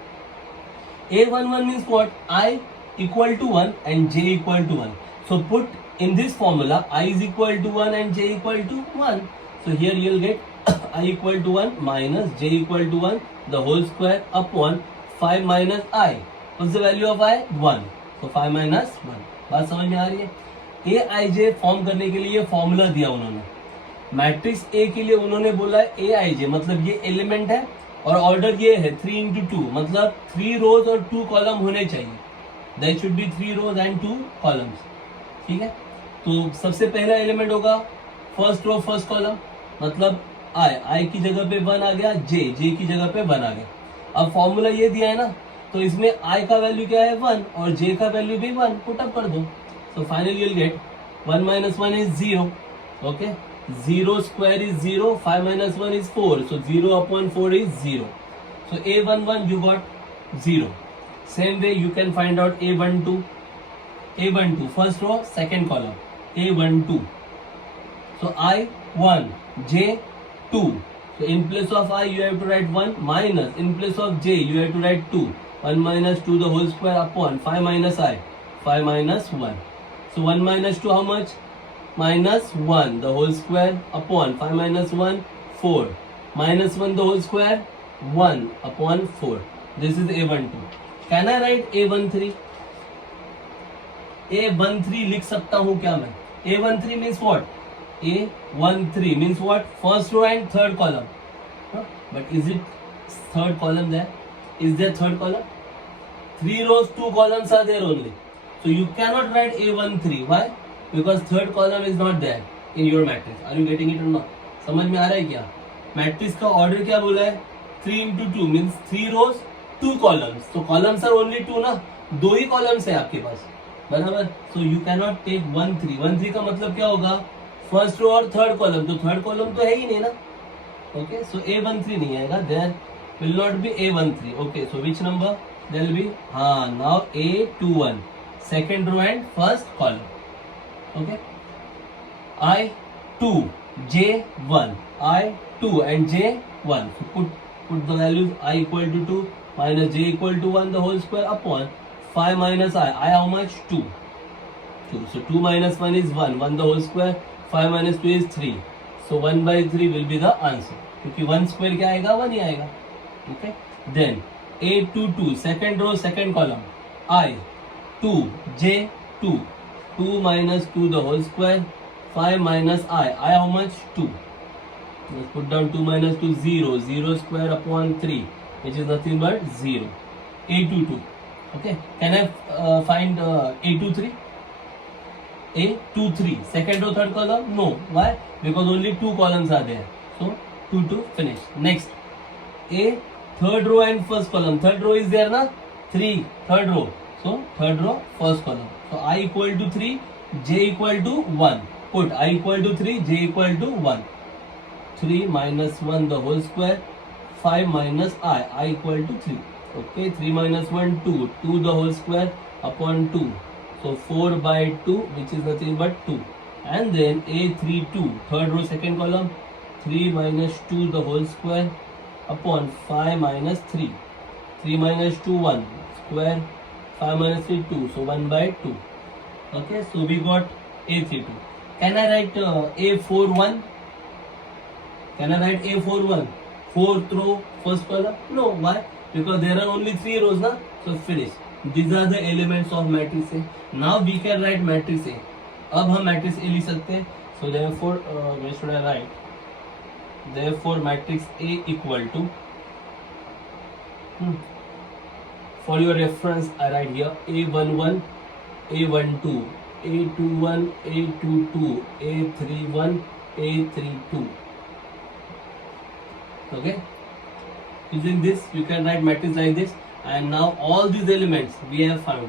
A11 means what? I equal to 1 and j equal to 1. So put in this formula I is equal to 1 and j equal to 1. So here you will get I equal to 1 minus j equal to 1 the whole square upon 5 minus I. What's the value of I? 1. So 5 minus 1. बात समझ में आ रही है? ए आई जे form करने के लिए formula दिया उन्होंने. मैट्रिक्स ए के लिए उन्होंने बोला ए आई जे मतलब ये एलिमेंट है और ऑर्डर ये है 3 into 2 मतलब 3 रोज और 2 कॉलम होने चाहिए. There should be 3 rows and 2 columns. ठीक है, तो सबसे पहला एलिमेंट होगा फर्स्ट रो फर्स्ट कॉलम मतलब आई की जगह पे 1 आ गया, जे की जगह पे 1 आ गया. अब फॉर्मूला ये दिया है ना, तो इसमें आई का वैल्यू क्या है 1 और जे का वैल्यू भी 1. पुट अप कर दो. So finally you will gate 1 minus 1 is 0. Okay, 0 square is 0, 5 minus 1 is 4. So 0 upon 4 is 0. So a11 you got 0. Same way you can find out a12. A12 first row second column a12. So I1 j2. So in place of I you have to write 1 minus in place of j you have to write 2. 1 minus 2 the whole square upon 5 minus I 5 minus 1. So 1 minus 2 how much? Minus 1 the whole square upon 5 minus 1 4 minus 1 the whole square 1 upon 4. This is a12. Can I write a13? a13 लिख सकता हूँ क्या मैं? a13 means what? a13 means what? First row and third column. But is it third column there? Is there third column? 3 rows 2 columns are there only. So you cannot write a13. Why? Because third column is not there in your matrix. Are you getting it or not? समझ में आ रहा है क्या? Matrix का order क्या बोला है? 3 into 2 means 3 rows 2 columns. So columns are only 2 ना, 2 ही columns है आपके पास, बराबर. So you cannot take 1 3. 1 3 का मतलब क्या होगा? फर्स्ट रो और थर्ड कॉलम. तो थर्ड कॉलम तो है ही नहीं ना. ओके, सो a13 नहीं आएगा. There will not be a13. Okay, so which number? There will be now a21 second row and first column. Okay, I2 j1 I2 and j1. So put the values I equal to 2 minus j equal to 1 the whole square upon 5 minus I how much? 2. So 2 minus 1 is 1 the whole square. 5 minus 2 is 3. So 1 by 3 will be the answer. क्योंकि 1 square क्या आएगा? 1 ही आएगा. Okay, then a22 second row second column I2 j2 2 minus 2 the whole square 5 minus I how much? 2. Let's put down 2 minus 2 0 0 square upon 3 which is nothing but 0. A22. Okay, can I find A23? A23, second row, third column? No. Why? Because only two columns are there. So 2 to finish. Next, A third row and first column. Third row is there na? 3, third row. So third row, first column. So I equal to 3, J equal to 1. Put I equal to 3, J equal to 1. 3 minus 1 the whole square. 5 minus I equal to 3. Okay, 3 minus 1, 2. 2 the whole square upon 2. So 4 by 2, which is nothing but 2. And then A32, third row, second column. 3 minus 2 the whole square upon 5 minus 3. 3 minus 2, 1 square. 5 minus 3, 2. So 1 by 2. Okay, so we got A32. Can I write A41? Can I write A41? Fourth row, first column? No. Why? Because there are only 3 rows, na? So finish. These are the elements of matrix A. Now we can write matrix A. अब हम matrix A लिख सकते हैं. So therefore, where should I write? Therefore, matrix A equal to. For your reference, I write here A11, A12, A21, A22, A31, A32. Okay. Using this, you can write matrix like this. And now all these elements we have found.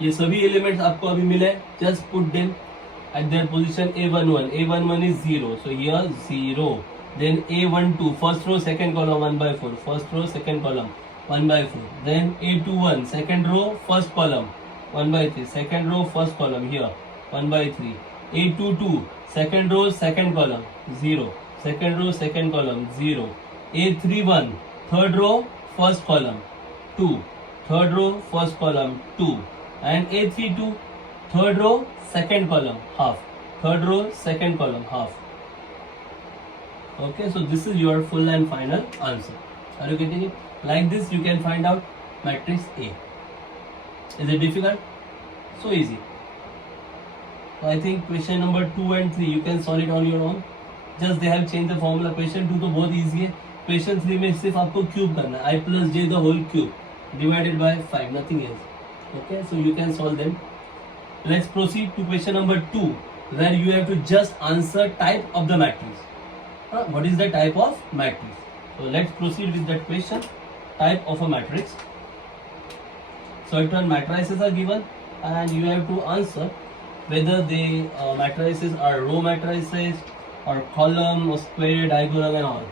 ये सभी elements आपको अभी मिले. Just put them at their position. A11. A11 is 0. So here 0. Then A12. First row, second column 1 by 4. First row, second column 1 by 4. Then A21. Second row, first column 1 by 3. Second row, first column here 1 by 3. A22. Second row, second column 0. Second row, second column 0. A31. Third row, first column 2. Third row, first column 2. And A32. Third row, second column half. Third row, second column half. Okay, so this is your full and final answer. Are you getting it? Like this you can find out matrix A. Is it difficult? So easy. So I think question number 2 and 3 you can solve it on your own. Just they have changed the formula. Question 2 तो बहुत easy है. Question 3 में सिर्फ आपको cube करना है. I plus j the whole cube divided by 5, nothing else. Okay, so you can solve them. Let's proceed to question number 2, where you have to just answer type of the matrix. What is the type of matrix? So let's proceed with that question. Type of a matrix. Certain matrices are given, and you have to answer whether the matrices are row matrices or column or square, diagonal, and all.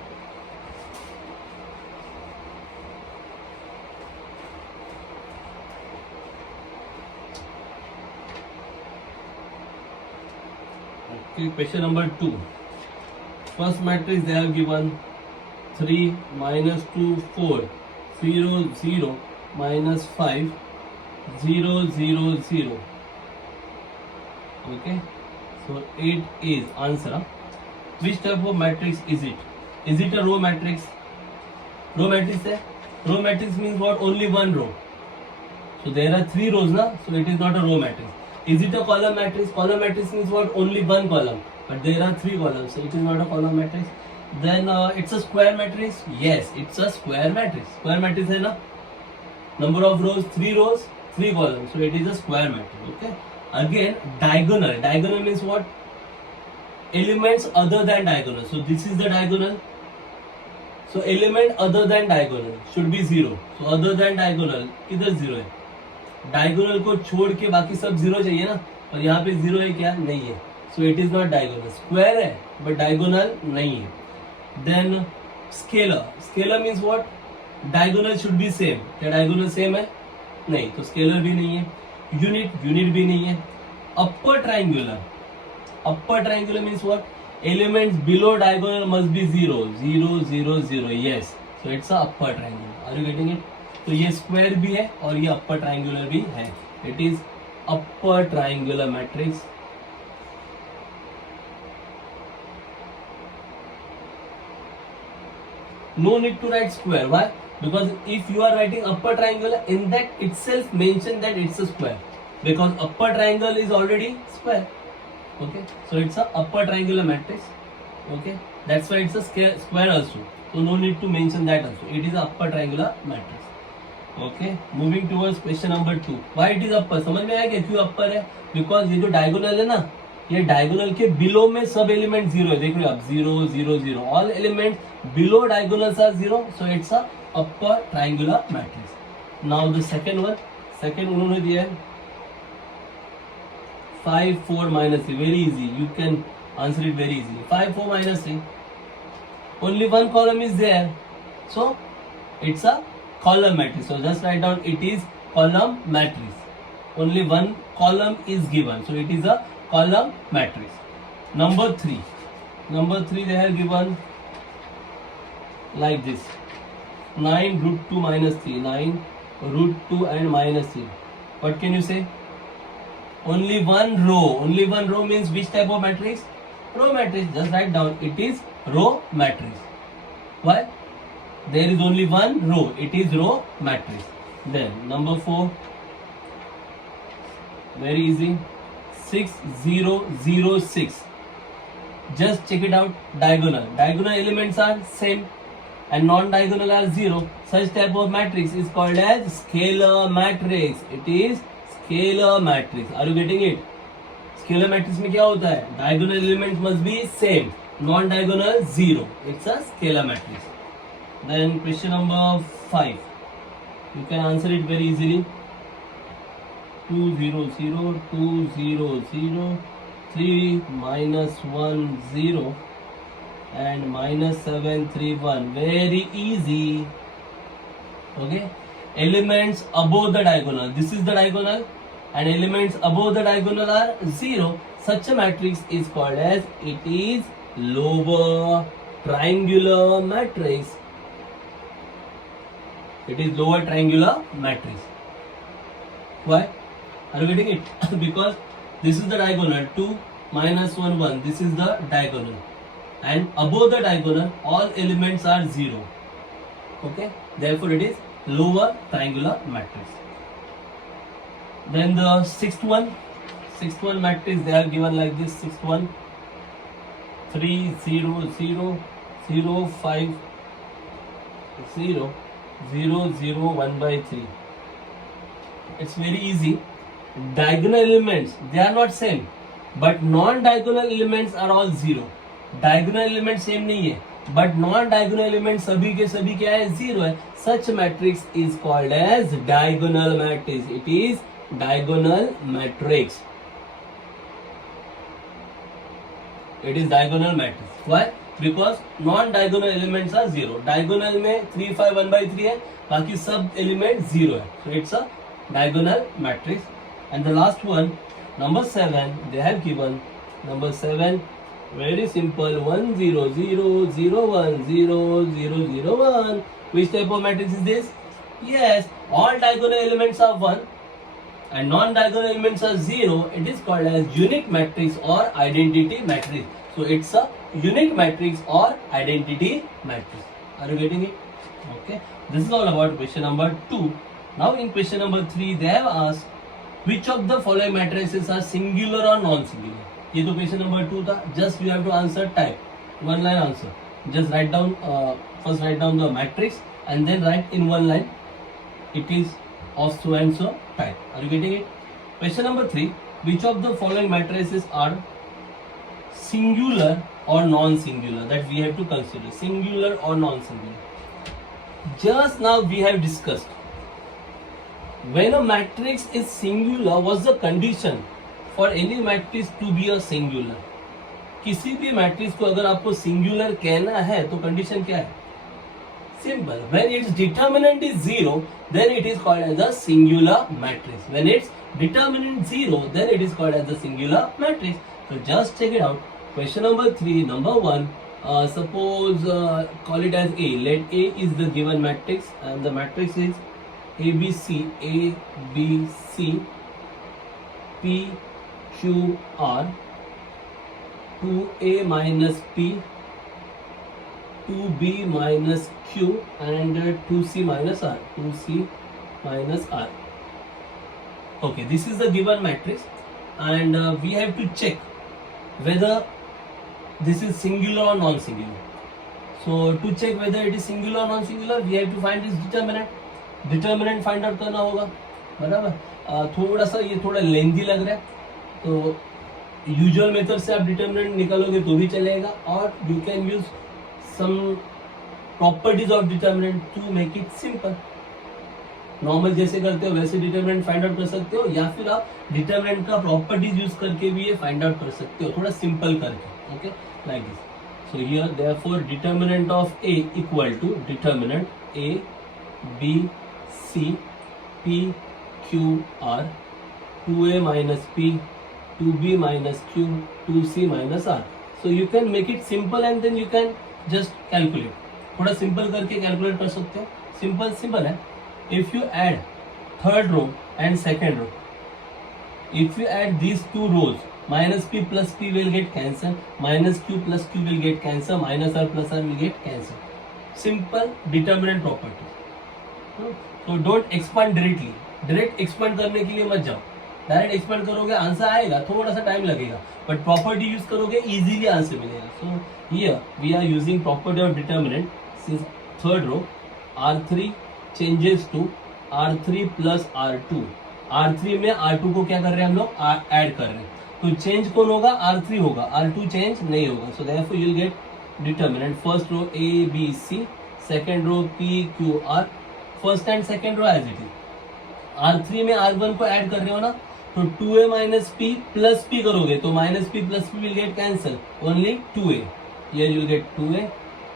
Okay, question number 2. First matrix they have given 3 minus 2 4 0 0 minus 5 0 0 0. Okay, so 8 is answer. Which type of matrix is it? Is it a row matrix? Row matrix है. Row matrix means what? Only one row. So there are 3 rows na, so it is not a row matrix. Is it a column matrix? Column matrix means what? Only one column, but there are 3 columns, so it is not a column matrix. Then it's a square matrix. Yes, it's a square matrix. Square matrix है ना? Number of rows 3 rows, 3 columns, so it is a square matrix. Okay. Again, diagonal. Diagonal means what? Elements other than diagonal. So this is the diagonal. So element other than diagonal should be 0. So other than diagonal किधर 0 है? Diagonal को छोड़ के बाकी सब 0 चाहिए ना, और यहाँ पे 0 है क्या? नहीं है. So it is not diagonal. Square है but diagonal नहीं है. Then scalar. Scalar means what? Diagonal should be same. क्या diagonal same है? नहीं, तो scalar भी नहीं है. Unit. Unit भी नहीं है. Upper triangular. Upper triangular means what? Elements below diagonal must be 0. 0 0 0. Yes. So it's a upper triangle. Are you getting it? तो ये स्क्वायर भी है और ये अपर ट्राइंगुलर भी है. It is upper triangular matrix. No need to write square. Why? Because if you are writing upper triangular, in that itself mention that it's a square, because upper triangle is already square. Okay, so it's a upper triangular matrix. Okay, that's why it's a square also. So no need to mention that also. It is a upper triangular matrix. Okay, moving towards question number 2. Why it is अपर? समझ में आया क्या क्यों अपर है? Because ये जो diagonal है ना, ये डायगोनल के बिलो में सब एलिमेंट जीरो है. देख रहे हो आप, 0 0 0, all element below diagonals are zero, so it's a upper triangular matrix. Now the second one, second उन्होंने दिया है 5 4 minus 3. Very easy, you can answer it very easily. 5 4 minus 3, only one column is there, so it's a column matrix. So just write down it is column matrix. Only one column is given, so it is a column matrix. Number 3 they have given like this: 9 root 2 minus 3, 9 root 2 and minus 3. What can you say? Only one row means which type of matrix? Row matrix. Just write down it is row matrix. Why? There is only one row, it is row matrix. Then number 4, very easy, 6 0 0 6. Just check it out. Diagonal elements are same and non-diagonal are 0. Such type of matrix is called as scalar matrix. It is scalar matrix. Are you getting it? Scalar matrix में क्या होता है? Diagonal elements must be same, non-diagonal 0. It's a scalar matrix. Then question number 5, you can answer it very easily. 2 0 0 2 0 0 3 minus 1 0 and minus 7 3 1. Very easy. Okay, elements above the diagonal, this is the diagonal, and elements above the diagonal are 0. Such a matrix is called as it is lower triangular matrix. It is lower triangular matrix. Why? Are you getting it? Because this is the diagonal, 2 minus 1 1, this is the diagonal, and above the diagonal all elements are 0. Okay, therefore it is lower triangular matrix. Then the sixth one matrix they are given like this: 6 1 3 0 0 0 5 0 0 0 1 by 3. It's very easy. Diagonal elements they are not same, but non-diagonal elements are all 0. Diagonal elements same नहीं है, but non-diagonal elements सभी के सभी क्या है? 0 है. Such matrix is called as diagonal matrix. It is diagonal matrix. It is diagonal matrix. Why? Because non-diagonal elements are 0. Diagonal में 3 5 1 by 3 है, बाकी सब element 0 है. So it's a diagonal matrix. And the last one, number 7, they have given number 7, very simple: 1 0 0 0 1 0 0 0 1. Which type of matrix is this? Yes, all diagonal elements are 1 and non-diagonal elements are 0. It is called as unique matrix or identity matrix. So it's a unique matrix or identity matrix. Are you getting it? Okay, this is all about question number 2. Now in question number 3 they have asked which of the following matrices are singular or non-singular. ये तो question number 2 था. Just you have to answer type, one line answer. Just write down first write down the matrix and then write in one line it is of so and so type. Are you getting it? Question number 3, which of the following matrices are singular or non-singular? That we have to consider, singular or non-singular. Just now we have discussed when a matrix is singular, what's the condition for any matrix to be a singular? किसी भी matrix को अगर आपको singular कहना है तो condition क्या है? Simple, when its determinant is 0 then it is called as a singular matrix. When its determinant 0 then it is called as a singular matrix. So just check it out. Question number 3, number 1, suppose call it as A. Let A is the given matrix and the matrix is ABC, A, B, C, P, Q, R, 2A minus P, 2B minus Q and 2C minus R, 2C minus R. Okay, this is the given matrix and we have to check whether this is singular or non-singular. So to check whether it is singular or non-singular, we have to find its determinant. Determinant find out करना होगा, बराबर। थोड़ा सा ये थोड़ा lengthy लग रहा है, तो यूजुअल मेथड से आप डिटर्मिनेंट निकालोगे तो भी चलेगा, और you can use some properties of determinant to make it simple. Normal जैसे करते हो वैसे डिटर्मिनेंट फाइंड आउट कर सकते हो, या फिर आप डिटर्मिनेंट का प्रॉपर्टीज यूज करके भी ये फाइंड आउट कर सकते हो, थोड़ा सिंपल करके, okay, like this. So here therefore determinant of A equal to determinant A B C P Q R 2a minus p 2b minus q 2c minus r. So you can make it simple and then you can just calculate. थोड़ा simple करके calculate कर सकते हो, simple है। If you add third row and second row, if you add these two rows, minus p plus p will get cancel, minus q plus q will get cancel, minus r plus r will get cancel. Simple determinant property. So don't expand directly. Direct expand करने के लिए मत जाओ, direct expand करोगे answer आएगा, थोड़ा सा time लगेगा, बट प्रॉपर्टी यूज करोगे इजीली आंसर मिलेगा। So here we are using property of determinant since third row R3 changes to R3 plus R2। R3 में R2 को क्या कर रहे हैं हम लोग, ऐड कर रहे हैं, तो चेंज कौन होगा, R3 होगा, R2 चेंज नहीं होगा। So therefore you will get determinant first row A B C, second row P Q R, first and second row as it is. R3 में R1 को ऐड कर रहे हो ना, तो 2a minus P plus P करोगे तो minus P plus P will get cancel, only 2a, here you get 2a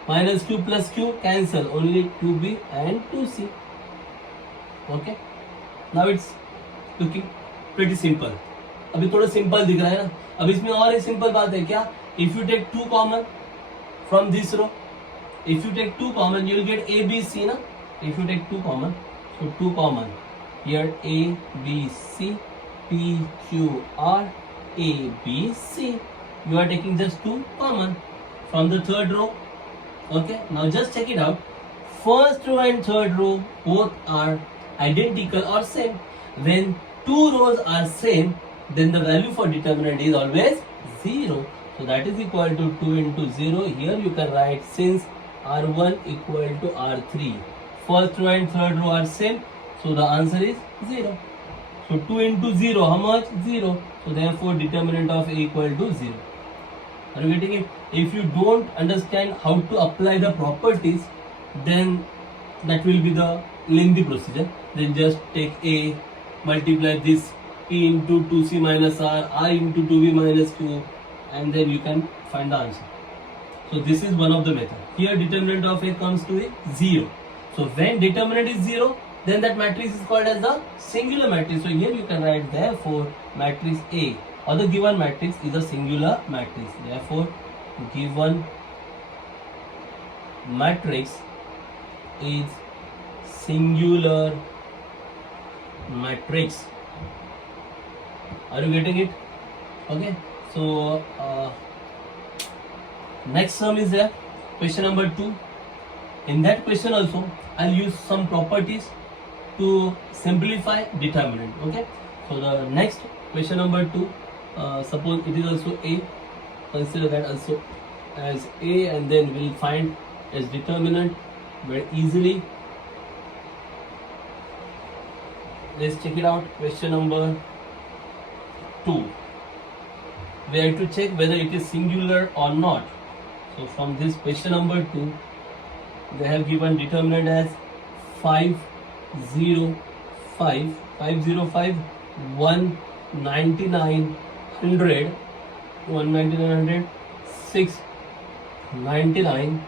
minus q plus q cancel, only 2b and 2c। Okay, now it's looking pretty simple. अभी थोड़ा simple दिख रहा है ना। अब इसमें और एक सिंपल बात है क्या, if you take 2 common from this row, if you take 2 common you will get a b c ना, if you take 2 common, so 2 common, here A, B, C, P, Q, R, A, B, C. You are taking just 2 common from the third row. Okay, now just check it out. First row and third row both are identical or same. When 2 rows are same, then the value for determinant is always 0. So that is equal to 2 into 0. Here you can write since R1 equal to R3. First row and third row are same. So the answer is 0. So 2 into 0, how much? 0. So therefore determinant of A equal to 0. Are you getting it? If you don't understand how to apply the properties, then that will be the lengthy procedure. Then just take A, multiply this P into 2C minus R, R into 2B minus Q, and then you can find the answer. So this is one of the method. Here determinant of A comes to 0. So when determinant is 0, then that matrix is called as the singular matrix. So here you can write therefore matrix A or the given matrix is a singular matrix. Therefore given matrix is singular matrix. Are you getting it? Okay. So next sum is there. Question number 2. In that question also I'll use some properties to simplify determinant. Okay, so the next question number 2, suppose it is also A, consider that also as A, and then we'll find as determinant very easily. Let's check it out. Question number 2, we have to check whether it is singular or not. So from this question number 2, they have given determinant as 5, 0, 5, 505, 199, 100, 199, 6, 99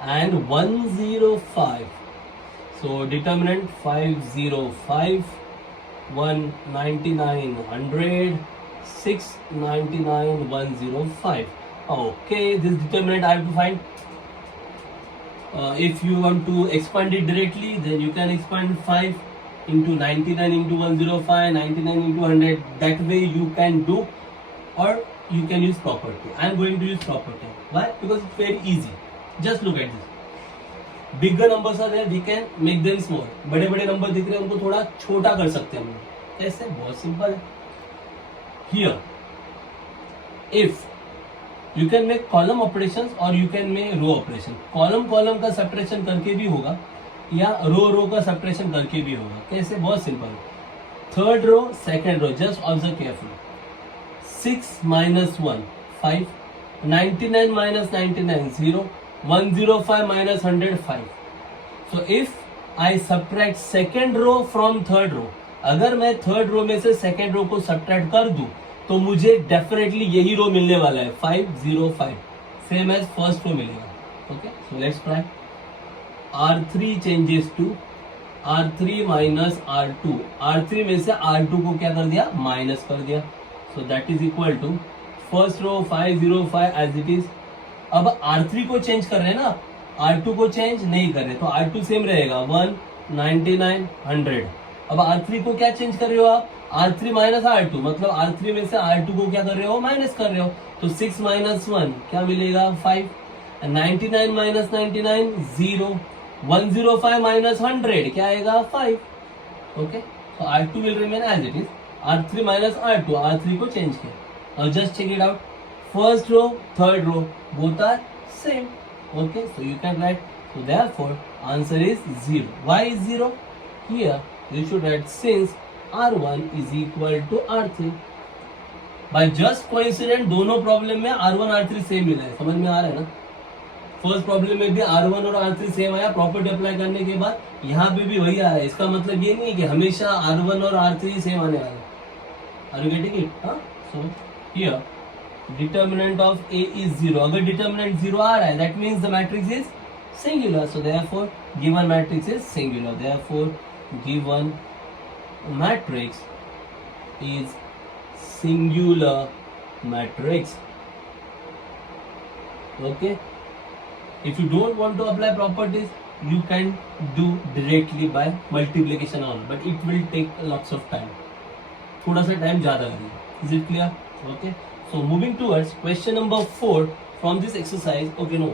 and 105. So determinant 505, 199, 100, 699, 105. Okay, this determinant I have to find. If you want to expand it directly, then you can expand 5 into 99 into 105, 99 into 100. That way you can do, or you can use property. I am going to use property. Why? Because it's very easy. Just look at this. Bigger numbers are there, we can make them small. बड़े बड़े number दिख रहे हैं उनको थोड़ा छोटा कर सकते हैं हम लोग। ऐसे बहुत सिंपल है। Here, if you can make column operations or you can make row operation. Column का सेपरेशन करके भी होगा, या रो का सब्ट्रैक्शन करके भी होगा। कैसे? बहुत simple. Third row second row, just observe carefully. 6 minus 1 5, 99 minus 99 0, 105 minus 100 5. So if I subtract second row from third row, अगर मैं थर्ड रो में से सेकेंड रो को सब्ट्रैक्ट कर दूं तो मुझे डेफिनेटली यही रो मिलने वाला है 505, सेम एज फर्स्ट रो मिलेगा। Okay, so let's try. R3 changes to R3 minus R2, R3 में से R2 को क्या कर दिया? माइनस कर दिया। So that is equal to first row 505 as it is. अब R3 को चेंज कर रहे हैं ना, R2 को चेंज नहीं कर रहे, तो R2 सेम रहेगा 199 100। अब R3 को क्या चेंज कर रहे हो आप? R3 माइनस R2, मतलब R3 में से R2 को क्या कर रहे हो? माइनस कर रहे हो। तो 6 माइनस 1 क्या मिलेगा? 5। 99 माइनस 99 0, 105 माइनस 100 क्या आएगा? 5। Okay, so R2 will remain as it is. R3 minus R2, R3 को चेंज किया। Now just check it out. First row, third row, both are same. Okay, so you can write. So therefore, answer is 0. Why is 0? Here you should write since R1 is equal to R3. By just coincidence दोनों problem में R1 R3 same मिला है। समझ में आ रहा है ना? First problem में भी R1 और R3 सेम आया, प्रॉपर्टी अप्लाई करने के बाद यहाँ पे भी वही आया। इसका मतलब ये नहीं है कि हमेशा R1 और R3 सेम आने वाला है। Are you getting it? So here determinant of A is 0. अगर determinant 0 आ रहा है, that means the matrix is singular. So therefore given matrix is singular. Therefore given matrix is singular matrix. Okay. If you don't want to apply properties, you can do directly by multiplication on, but it will take lots of time. थोड़ा सा time ज्यादा लगेगा। Is it clear? Okay, so moving towards question number 4 from this exercise. Okay, no,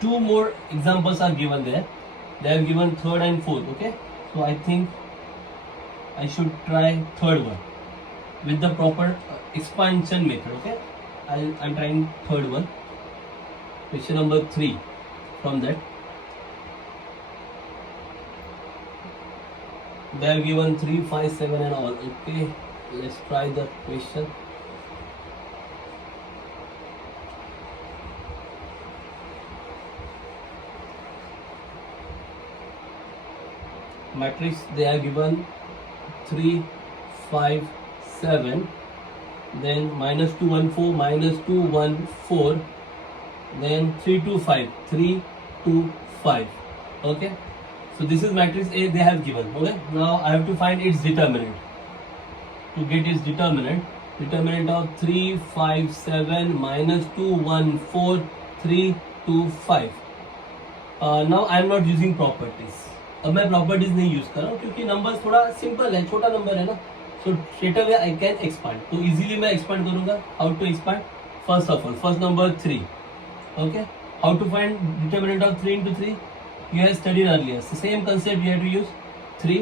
2 more examples are given there. They have given third and fourth. Okay, so I think I should try third one with the proper expansion method. Okay, I'm trying third one. Question number 3 from that. They have given 3, 5, 7 and all. Okay, let's try the question. Matrix they are given 3, 5, 7, then minus 2, 1, 4, minus 2, 1, 4, then 3, 2, 5, 3, 2, 5. Okay. So this is matrix A they have given. Okay, now I have to find its determinant. To get its determinant of 3, 5, 7, minus 2, 1, 4, 3, 2, 5. Now I am not using properties. अब मैं properties नहीं use कर रहा हूँ क्योंकि number थोड़ा simple है, छोटा नंबर है ना। So straight away I can expand. तो easily मैं expand करूँगा। How to expand? First of all, first number 3. Okay, how to find determinant of 3 into 3? You have studied earlier. So same concept you have to use 3.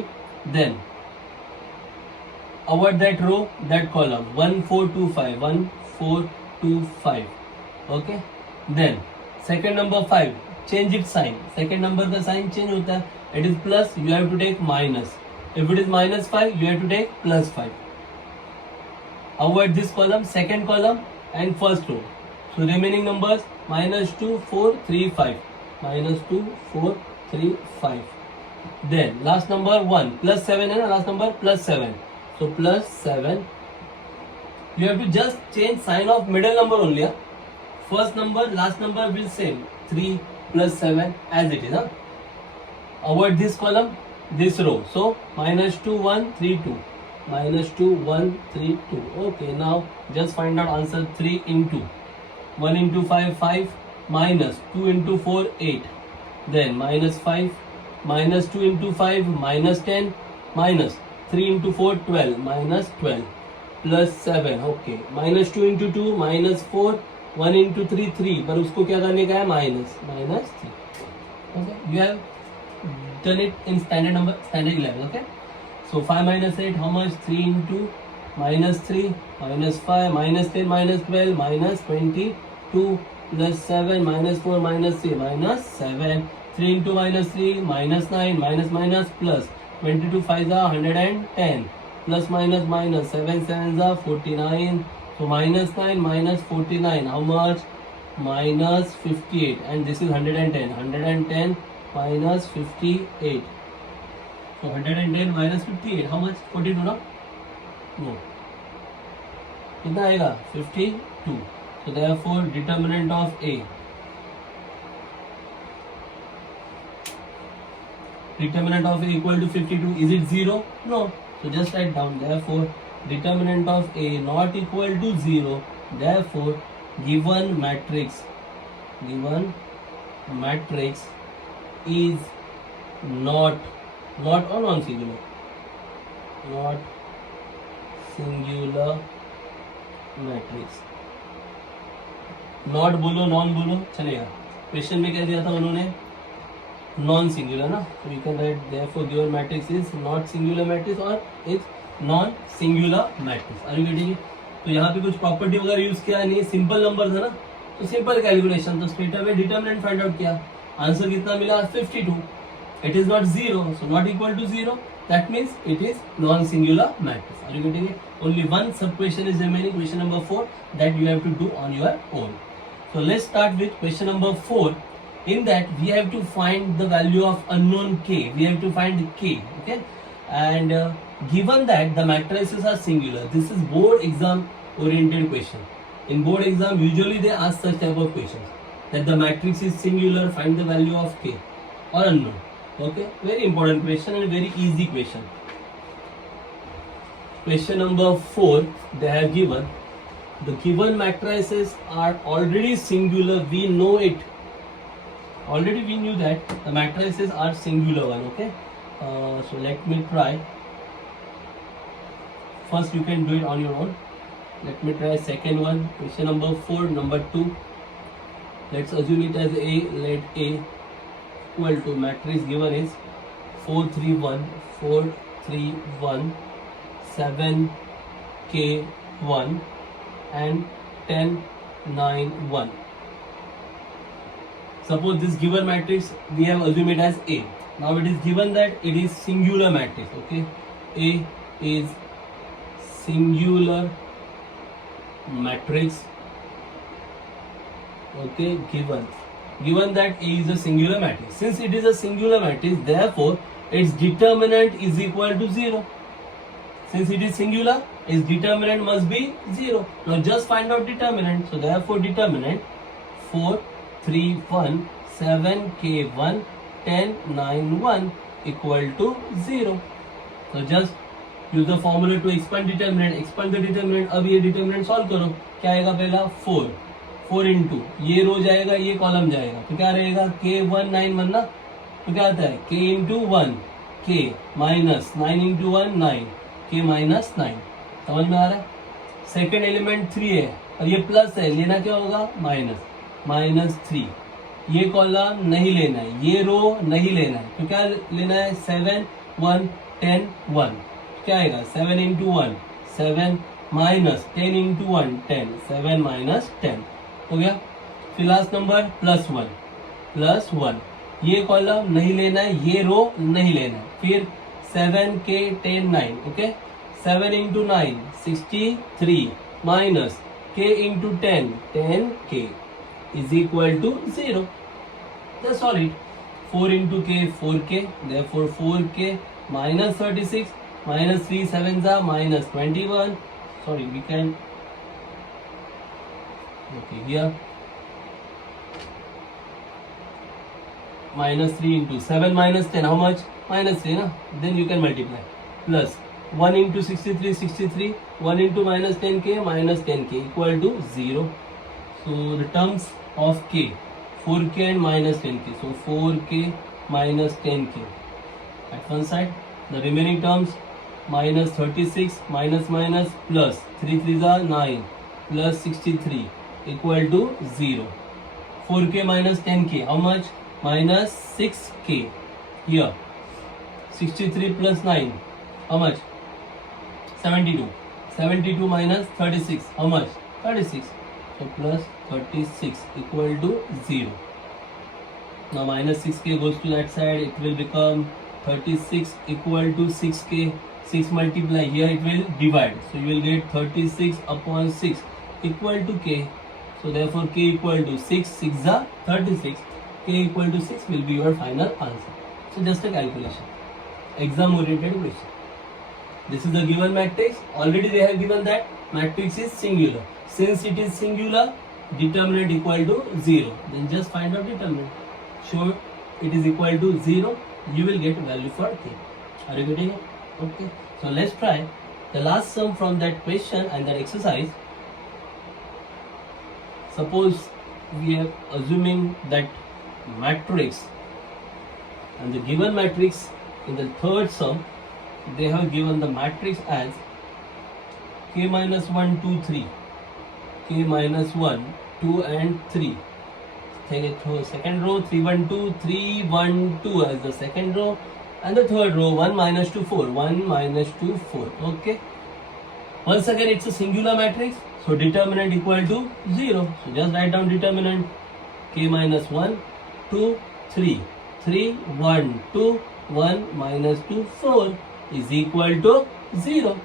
Then avoid that row, that column 1 4 2 5, 1 4 2 5. Okay. Then second number 5, change its sign. Second number का sign change होता है. It is plus, you have to take minus. If it is minus 5, you have to take plus 5. Avoid this column, second column and first row. So remaining numbers minus 2 4 3 5. minus 2 4 3 5. Then last number 1 plus 7 है ना, last number plus 7. So plus 7. You have to just change sign of middle number only. First number, last number will same. 3 plus 7 as it is. Avoid this column, this row. So minus 2 1 3 2. Minus 2 1 3 2. Okay, now just find out answer 3 into 1 into 5 5. Minus 2 into 4 8, then minus 5, minus 2 into 5 minus 10, minus 3 into 4 12, minus 12, plus 7. Okay, minus 2 into 2 minus 4, 1 into 3 3, पर उसको क्या करने का है? minus 3. Okay, you have done it in standard 11. Okay, so 5 minus 8 how much? 3 into minus 3 minus 5 minus 10 minus 12 minus 22 plus 7 minus 4 minus 3 minus 7. 3 into minus 3, minus 9, minus minus plus 22 5 are 110, plus minus minus 7 7 are 49. So minus 9 minus 49, how much? Minus 58, and this is 110. 110 minus 58. So 110 minus 58, how much? 42, no? No. कितना आएगा? 52. So therefore determinant of A. Determinant of A equal to 52. Is it 0? No. So just write down. Therefore determinant of A not equal to 0. Therefore given matrix is not or non-singular, not singular matrix. Not बोलो non बोलो चलेगा. Question में क्या दिया था उन्होंने? Non singular ना. तो you can write therefore given matrix is not singular matrix और is non singular matrix. Are you getting? तो यहाँ पे कुछ प्रॉपर्टी वगैरह यूज किया नहीं, सिंपल नंबर था ना, तो सिंपल कैलकुलेशन. तो straight away determinant find out किया. आंसर कितना मिला? 52. It is not 0, so not equal to 0. That means it is non-singular matrix. Are you getting it? Only one sub question is remaining, question number 4, that you have to do on your own. So let's start with question number 4. In that we have to find the value of unknown k. We have to find k. Okay, and given that the matrices are singular, this is board exam oriented question. In board exam, usually they ask such type of questions, that the matrix is singular, find the value of k, or unknown. Okay, very important question and very easy question. Question number 4, they have given the given matrices are already singular. We know it. Already we knew that the matrices are singular one. Okay, so let me try. First you can do it on your own. Let me try second one. Question number 4, number 2. Let's assume it as A. Let A equal to matrix given is 4 3 1 4 3 1 7 k 1 and 10 9 1. Suppose this given matrix we have assumed it as A. Now it is given that it is singular matrix. Okay, A is singular matrix. Okay, given that A is a singular matrix. Since it is a singular matrix, therefore its determinant is equal to 0. Since it is singular, its determinant must be 0. Now just find out determinant. So therefore determinant 4 3 1 7 k 1 10 9 1 equal to 0. So just use the formula to expand determinant. Expand the determinant. अब ये determinant solve करो. क्या आएगा? पहला 4 into ये रो जाएगा, ये column जाएगा, तो क्या रहेगा? k1 9 1 ना. तो क्या आता है? k into 1 k minus 9 into 1 9 k minus 9. समझ में आ रहा है? सेकेंड एलिमेंट 3 है और ये प्लस है, लेना क्या होगा? माइनस 3. ये कॉलम नहीं लेना है, ये रो नहीं लेना है, तो क्या लेना है? 7 1 10 1. क्या आएगा? 7 इंटू 1 7 माइनस 10 इंटू 1 10 7 माइनस 10 हो गया. फिर लास्ट नंबर प्लस 1. ये कॉलम नहीं लेना है, ये रो नहीं लेना है. फिर 7 k 10 9. Okay, 7 into 9 63 minus k into 10 10 k is equal to 0. That's all it. 4 into k 4k. therefore 4k minus 36 minus 3 7s are minus 21. Sorry, we can. Okay, here minus 3 into 7 minus 10, how much? Minus 3 na? Then you can multiply. Plus 1 into 63 1 into minus 10k minus 10k equal to 0. So the terms of k 4k and minus 10k. So 4k minus 10k at one side. The remaining terms minus 36 minus plus 3 3s are 9 plus 63 equal to 0. 4k minus 10k, how much? Minus 6k. Here 63 plus 9, how much? 72 minus 36, how much? 36. So plus 36 equal to 0. Now minus 6k goes to that side, it will become 36 equal to 6k. 6 multiply, here it will divide, so you will get 36 upon 6 equal to k. So therefore k equal to 6, 6 are 36, k equal to 6 will be your final answer. So just a calculation, exam oriented question. This is the given matrix. Already they have given that matrix is singular. Since it is singular, determinant equal to 0. Then just find out determinant. Show it is equal to 0. You will get value for k. Are you getting it? Okay. So let's try the last sum from that question and that exercise. Suppose we are assuming that matrix, and the given matrix in the third sum, they have given the matrix as k minus 1, 2, 3, k minus 1, 2 and 3. Take it to second row, 3, 1, 2, 3, 1, 2 as the second row, and the third row 1 minus 2, 4, 1 minus 2, 4. Okay. Once again it's a singular matrix, so determinant equal to 0. So just write down determinant k minus 1, 2, 3, 3, 1, 2, 1 minus 2, 4 is equal to 0.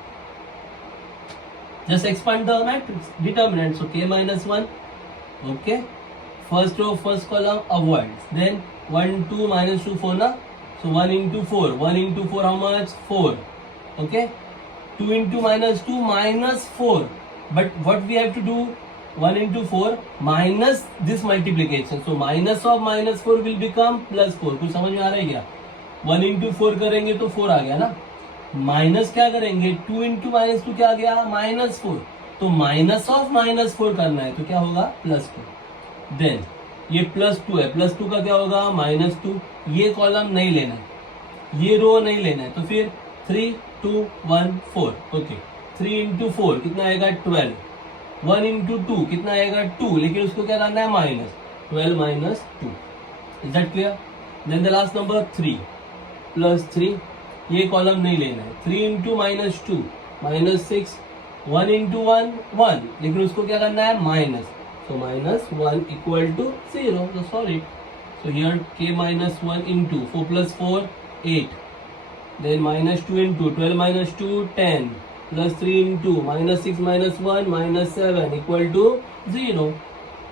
Just expand the matrix determinant. So k minus 1, okay, first row first column avoids, then 1 2 minus 2 4 na, so 1 into 4, 1 into 4 how much, 4, okay, 2 into minus 2 minus 4, but what we have to do, 1 into 4 minus this multiplication, so minus of minus 4 will become plus 4. कुछ समझ में आ रहा है क्या? 1 into 4 करेंगे तो 4 आ गया ना, माइनस क्या करेंगे, 2 इंटू माइनस 2 क्या आ गया, माइनस 4, तो माइनस ऑफ माइनस 4 करना है तो क्या होगा, प्लस 4. देन ये प्लस 2 है, प्लस 2 का क्या होगा, माइनस 2. ये कॉलम नहीं लेना है, ये रो नहीं लेना है, तो फिर 3 2 1 4. ओके, 3 इंटू 4 कितना आएगा, 12. 1 इंटू 2 कितना आएगा, 2, लेकिन उसको क्या करना है, minus, 12 minus 2. Is that clear? Then the last number 3 plus 3, ये कॉलम नहीं लेना है, 3 इंटू माइनस 2 माइनस 6, 1 इंटू 1 1, लेकिन उसको क्या करना है, minus, so minus 1 equal to 0. So solve it. So here k minus 1 into 4 plus 4 8, then minus 2 into 12 minus 2 10, plus 3 into minus 6 minus 1 minus 7 equal to 0.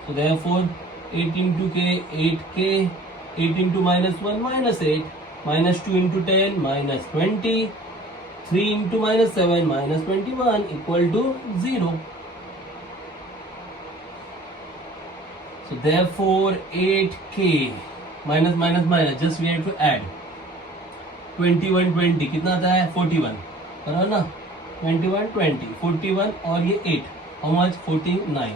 So therefore 8 into k 8k, 8 into minus 1 minus 8, minus 2 into 10 minus 20, 3 into minus 7 minus 21 equal to 0. So therefore 8k minus minus minus, just we have to add 21 20 कितना आता है, 41, बराबर ना, 21 20 41 और ये 8 how much, 49.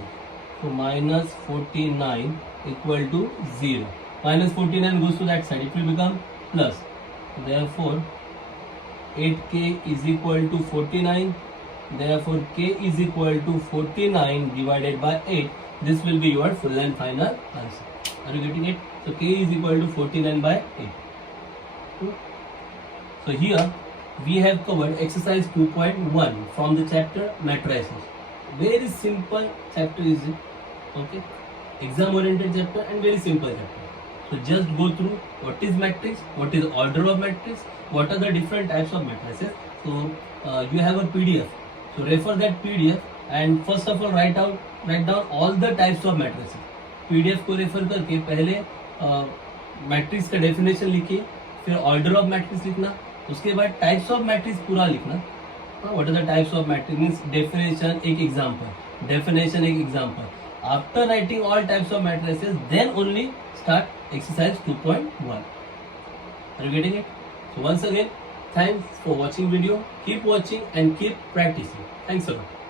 So minus 49 equal to 0. Minus 49 goes to that side, it will become plus. Therefore 8k is equal to 49. Therefore k is equal to 49 divided by 8. This will be your full and final answer. Are you getting it? So k is equal to 49 by 8. So here we have covered exercise 2.1 from the chapter matrices. Very simple chapter is it? Okay, exam oriented chapter and very simple chapter. So just go through what is matrix, what is order of matrix, what are the different types of matrices. So you have a PDF. So refer that PDF and first of all write down all the types of matrices. PDF को refer करके पहले matrix का definition लिखिए, फिर order of matrix लिखना, उसके बाद types of matrix पूरा लिखना. What are the types of matrix means definition एक एग्जांपल, डेफिनेशन एक example. After writing all types of matrices then only start exercise 2.1. Are you getting it? So once again, thanks for watching video. Keep watching and keep practicing. Thanks a lot.